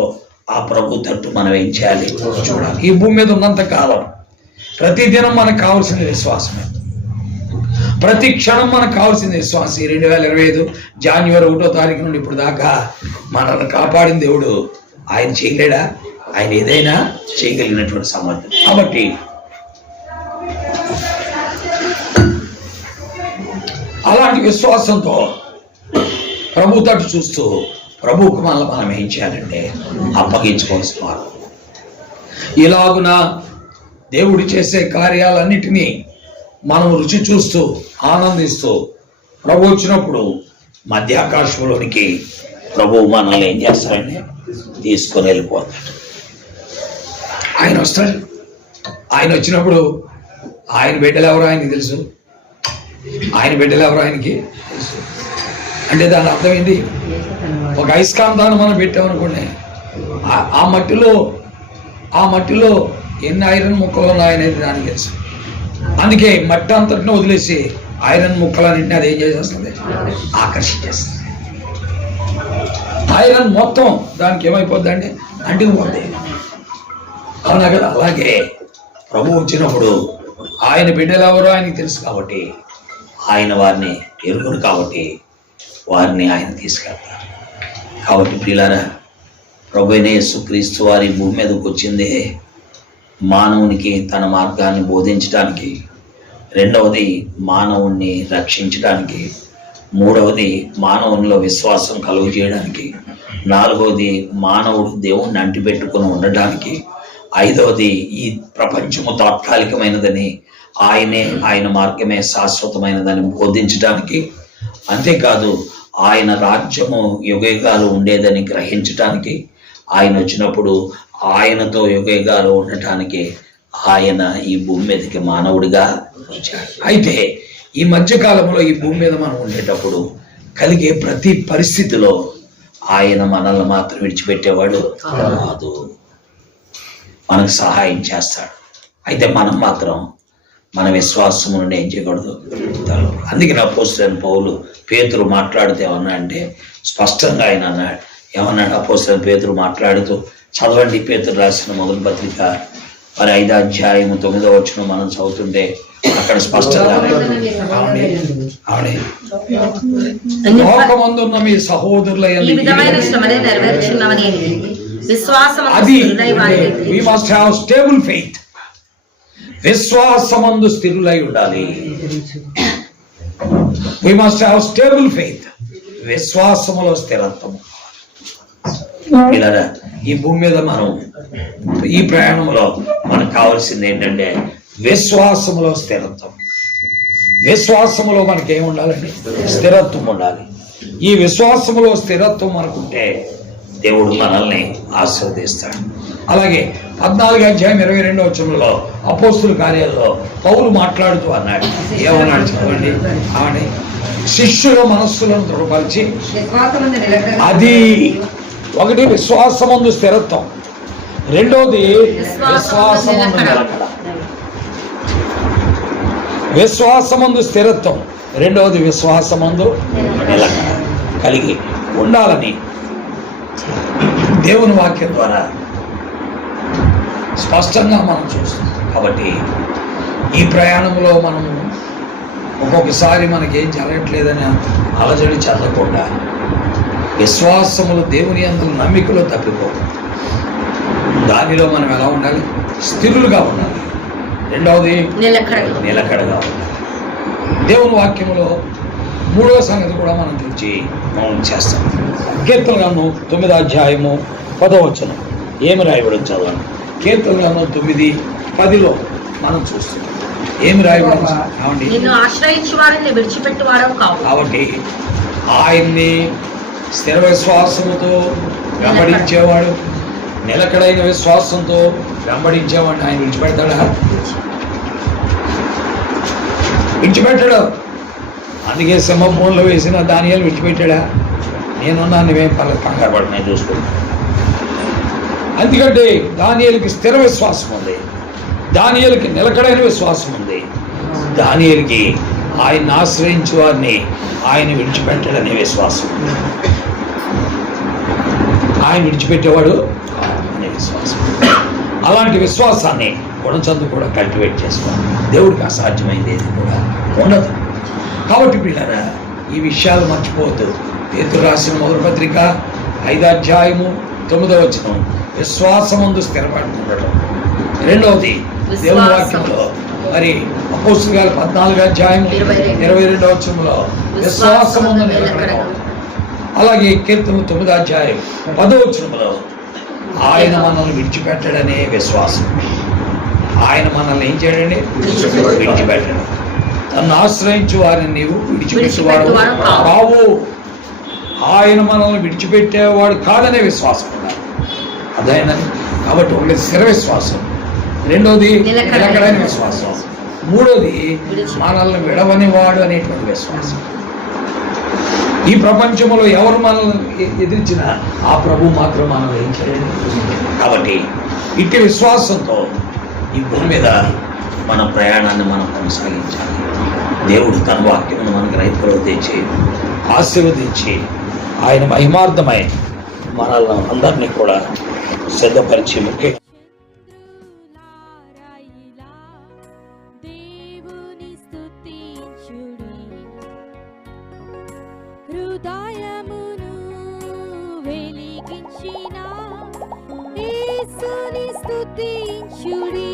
ఆ ప్రభు తట్టు మనం ఏం చేయాలి చూడాలి. ఈ భూమి మీద ఉన్నంత కాలం ప్రతిదినం మనకు కావాల్సిన విశ్వాసమే, ప్రతి క్షణం మనకు కావాల్సిన విశ్వాసం. 2025 జనవరి 1వ తారీఖు నుండి ఇప్పుడు దాకా మనల్ని కాపాడిన దేవుడు ఆయన చేయలేడా? ఆయన ఏదైనా చేయగలిగినటువంటి సమర్థం. కాబట్టి అలాంటి విశ్వాసంతో ప్రభు తట్టు చూస్తూ ప్రభువుకు మనం ఏం చేయాలంటే అప్పగించుకోవాల్సిన వారు. ఇలాగున దేవుడు చేసే కార్యాలన్నిటినీ మనం రుచి చూస్తూ ఆనందిస్తూ ప్రభు వచ్చినప్పుడు మధ్యాకాశంలోనికి ప్రభువు మనల్ని ఏం చేస్తారంటే తీసుకొని వెళ్ళిపోతాడు. ఆయన వస్తాడు. ఆయన వచ్చినప్పుడు ఆయన బిడ్డలు ఎవరో ఆయనకి తెలుసు, ఆయన బిడ్డలు ఎవరో ఆయనకి తెలుసు. అంటే దాని అర్థం ఏంటి? ఒక అయస్కాంతాన్ని మనం పెట్టామనుకోండి, ఆ మట్టిలో ఎన్ని ఐరన్ ముక్కలు ఉన్నాయనేది దానికి తెలుసు. అందుకే మట్టి అంతటిని వదిలేసి ఐరన్ ముక్కలన్నింటినీ అది ఏం చేసేస్తుంది? ఆకర్షించేస్తుంది. ఐరన్ మొత్తం దానికి ఏమైపోద్దండి? అంటుకుపోద్ది. అవునా కదా? అలాగే ప్రభు వచ్చినప్పుడు ఆయన బిడ్డలు ఎవరో ఆయనకి తెలుసు కాబట్టి, ఆయన వారిని ఎరుగురు కాబట్టి వారిని ఆయన తీసుకెళ్తారు. కాబట్టి ప్రియులారా, ప్రభు అయిన యేసుక్రీస్తు వారి భూమి మీదకి వచ్చిందే మానవునికి తన మార్గాన్ని బోధించడానికి, రెండవది మానవుణ్ణి రక్షించడానికి, మూడవది మానవునిలో విశ్వాసం కలుగు చేయడానికి, నాలుగవది మానవుడు దేవుణ్ణి అంటిపెట్టుకుని ఉండటానికి, ఐదవది ఈ ప్రపంచము తాత్కాలికమైనదని ఆయన మార్గమే శాశ్వతమైనదని బోధించడానికి, అంతేకాదు ఆయన రాజ్యము యుగయుగాలు ఉండేదని గ్రహించటానికి, ఆయన వచ్చినప్పుడు ఆయనతో యుగయుగాలు ఉండటానికి ఆయన ఈ భూమి మీదకి మానవుడిగా వచ్చాడు. అయితే ఈ మధ్యకాలంలో ఈ భూమి మీద మనం ఉండేటప్పుడు కలిగే ప్రతి పరిస్థితిలో ఆయన మనల్ని మాత్రం విడిచిపెట్టేవాడు కాదు. మనకు సహాయం చేస్తాడు. అయితే మనం మాత్రం మన విశ్వాసం నుండి ఏం చేయకూడదు. అందుకే అపోస్తలుడైన పౌలు పేతురు మాట్లాడితే ఏమన్నా అంటే స్పష్టంగా ఆయన అన్నాడు. ఏమన్నాడు అపోస్తలుడైన పేతురు మాట్లాడుతూ, చదవండి పేతురు రాసిన మొదటి పత్రిక మరి 5వ అధ్యాయము 9వ వచనం మనం చదువుతుంటే అక్కడ స్పష్టంగా లోకమందున్న మీ సహోదరుల ఈ విధమైన శ్రమనే నెరవేర్చున్నవని అది we must have stable faith. విశ్వాసమందు స్థిరులై ఉండాలి. we must have stable faith. విశ్వాసములో స్థిరత్వము. ఇలా ఈ భూమి మీద మనం ఈ ప్రయాణంలో మనకు కావాల్సింది ఏంటంటే విశ్వాసములో స్థిరత్వం. విశ్వాసములో మనకి ఏమి ఉండాలండి? స్థిరత్వం ఉండాలి. ఈ విశ్వాసములో స్థిరత్వం అనుకుంటే దేవుడు మనల్ని ఆశీర్వదిస్తాడు. అలాగే 14వ అధ్యాయం 22వ వచనంలో అపోస్తుల కార్యాల్లో పౌలు మాట్లాడుతూ అన్నాడు. ఏమన్నాడు చదవండి. ఆమె శిష్యుల మనస్సులను దృఢపరిచి, అది ఒకటి విశ్వాసమందు స్థిరత్వం, రెండోది విశ్వాసమందు నిలకడ. విశ్వాసమందు స్థిరత్వం, రెండవది విశ్వాసమందు నిలకడ కలిగి ఉండాలని దేవుని వాక్యం ద్వారా స్పష్టంగా మనం చూస్తాం. కాబట్టి ఈ ప్రయాణంలో మనం ఒక్కొక్కసారి మనకేం జరగట్లేదని అలజడి చెందకుండా విశ్వాసములు దేవుని యందు నమ్మికలో తప్పిపోకుండా దానిలో మనం ఎలా ఉండాలి? స్థిరులుగా ఉండాలి. రెండవది నిలకడగా ఉండాలి. దేవుని వాక్యములో 3వ సంగతి కూడా మనం తెచ్చి మనం చేస్తాం. కీర్తన గ్రంథం 9వ అధ్యాయము 10వ వచనం ఏమి రాయబడి చదవండి. కీర్తన గ్రంథం 9:10 మనం చూస్తున్నాం. ఏమి రాయబడి కాబట్టి ఆయన్ని స్థిర విశ్వాసముతో వెంబడించేవాడు, నిలకడైన విశ్వాసంతో వెంబడించేవాడిని ఆయన విడిచిపెడతాడా? విడిచిపెట్టాడు. అందుకే సింహభూమిలో వేసిన దానియాలు విడిచిపెట్టాడా? నేనున్నా నువ్వేం కంగారు పడుతున్నాయి చూసుకుంటా. ఎందుకంటే దానియేలుకి స్థిర విశ్వాసం ఉంది, దానియేలుకి నిలకడైన విశ్వాసం ఉంది. దానియేలుకి ఆయన్ని ఆశ్రయించే వారిని ఆయన విడిచిపెట్టాడనే విశ్వాసం, ఆయన విడిచిపెట్టేవాడు అనే విశ్వాసం. అలాంటి విశ్వాసాన్ని గుణచందు కూడా కల్టివేట్ చేసుకోవాలి. దేవుడికి అసాధ్యమైంది ఏది కూడా ఉండదు. కాబట్టి పిల్లరా, ఈ విషయాలు మర్చిపోవద్దు. పేతురు రాసిన మొదటి పత్రిక 5వ అధ్యాయము 9వ వచనం విశ్వాసమందు స్థిరపడి ఉండటం. రెండవది దేవుని వాక్యంలో మరి అపోస్తలుల 14వ అధ్యాయం 22వ వచనంలో విశ్వాసమందు నిలకడగా. అలాగే కీర్తన 9వ అధ్యాయం 10వ వచనంలో ఆయన మనల్ని విడిచిపెట్టడనే విశ్వాసం. ఆయన మనల్ని ఏం చేయడండి? విడిచిపెట్టడం. తను ఆశ్రయించు వారిని నీవు విడిచిపెట్టేవాడు కావు. ఆయన మనల్ని విడిచిపెట్టేవాడు కాదనే విశ్వాసం ఉండాలి. అదైనది. కాబట్టి ఒకటి స్థిర విశ్వాసం, రెండోది నిలకడైన విశ్వాసం, మూడోది మనల్ని విడవని వాడు అనేటువంటి విశ్వాసం. ఈ ప్రపంచంలో ఎవరు మనల్ని ఎదిరించినా ఆ ప్రభు మాత్రం మనల్ని ఏం చేయండి. కాబట్టి ఇట్టి విశ్వాసంతో ఈ భూమి మీద మన ప్రయాణాన్ని మనం కొనసాగించాలి. దేవుడు తన వాక్యమును మనకు రైతులు తెచ్చి ఆశీర్వదించి ఆయన మహిమార్థమై మనల్ని అందరినీ కూడా సిద్ధపరిచి ముఖ్య దేవుని స్తుతించుడి, హృదయమును వెలిగించిన యేసుని స్తుతించుడి.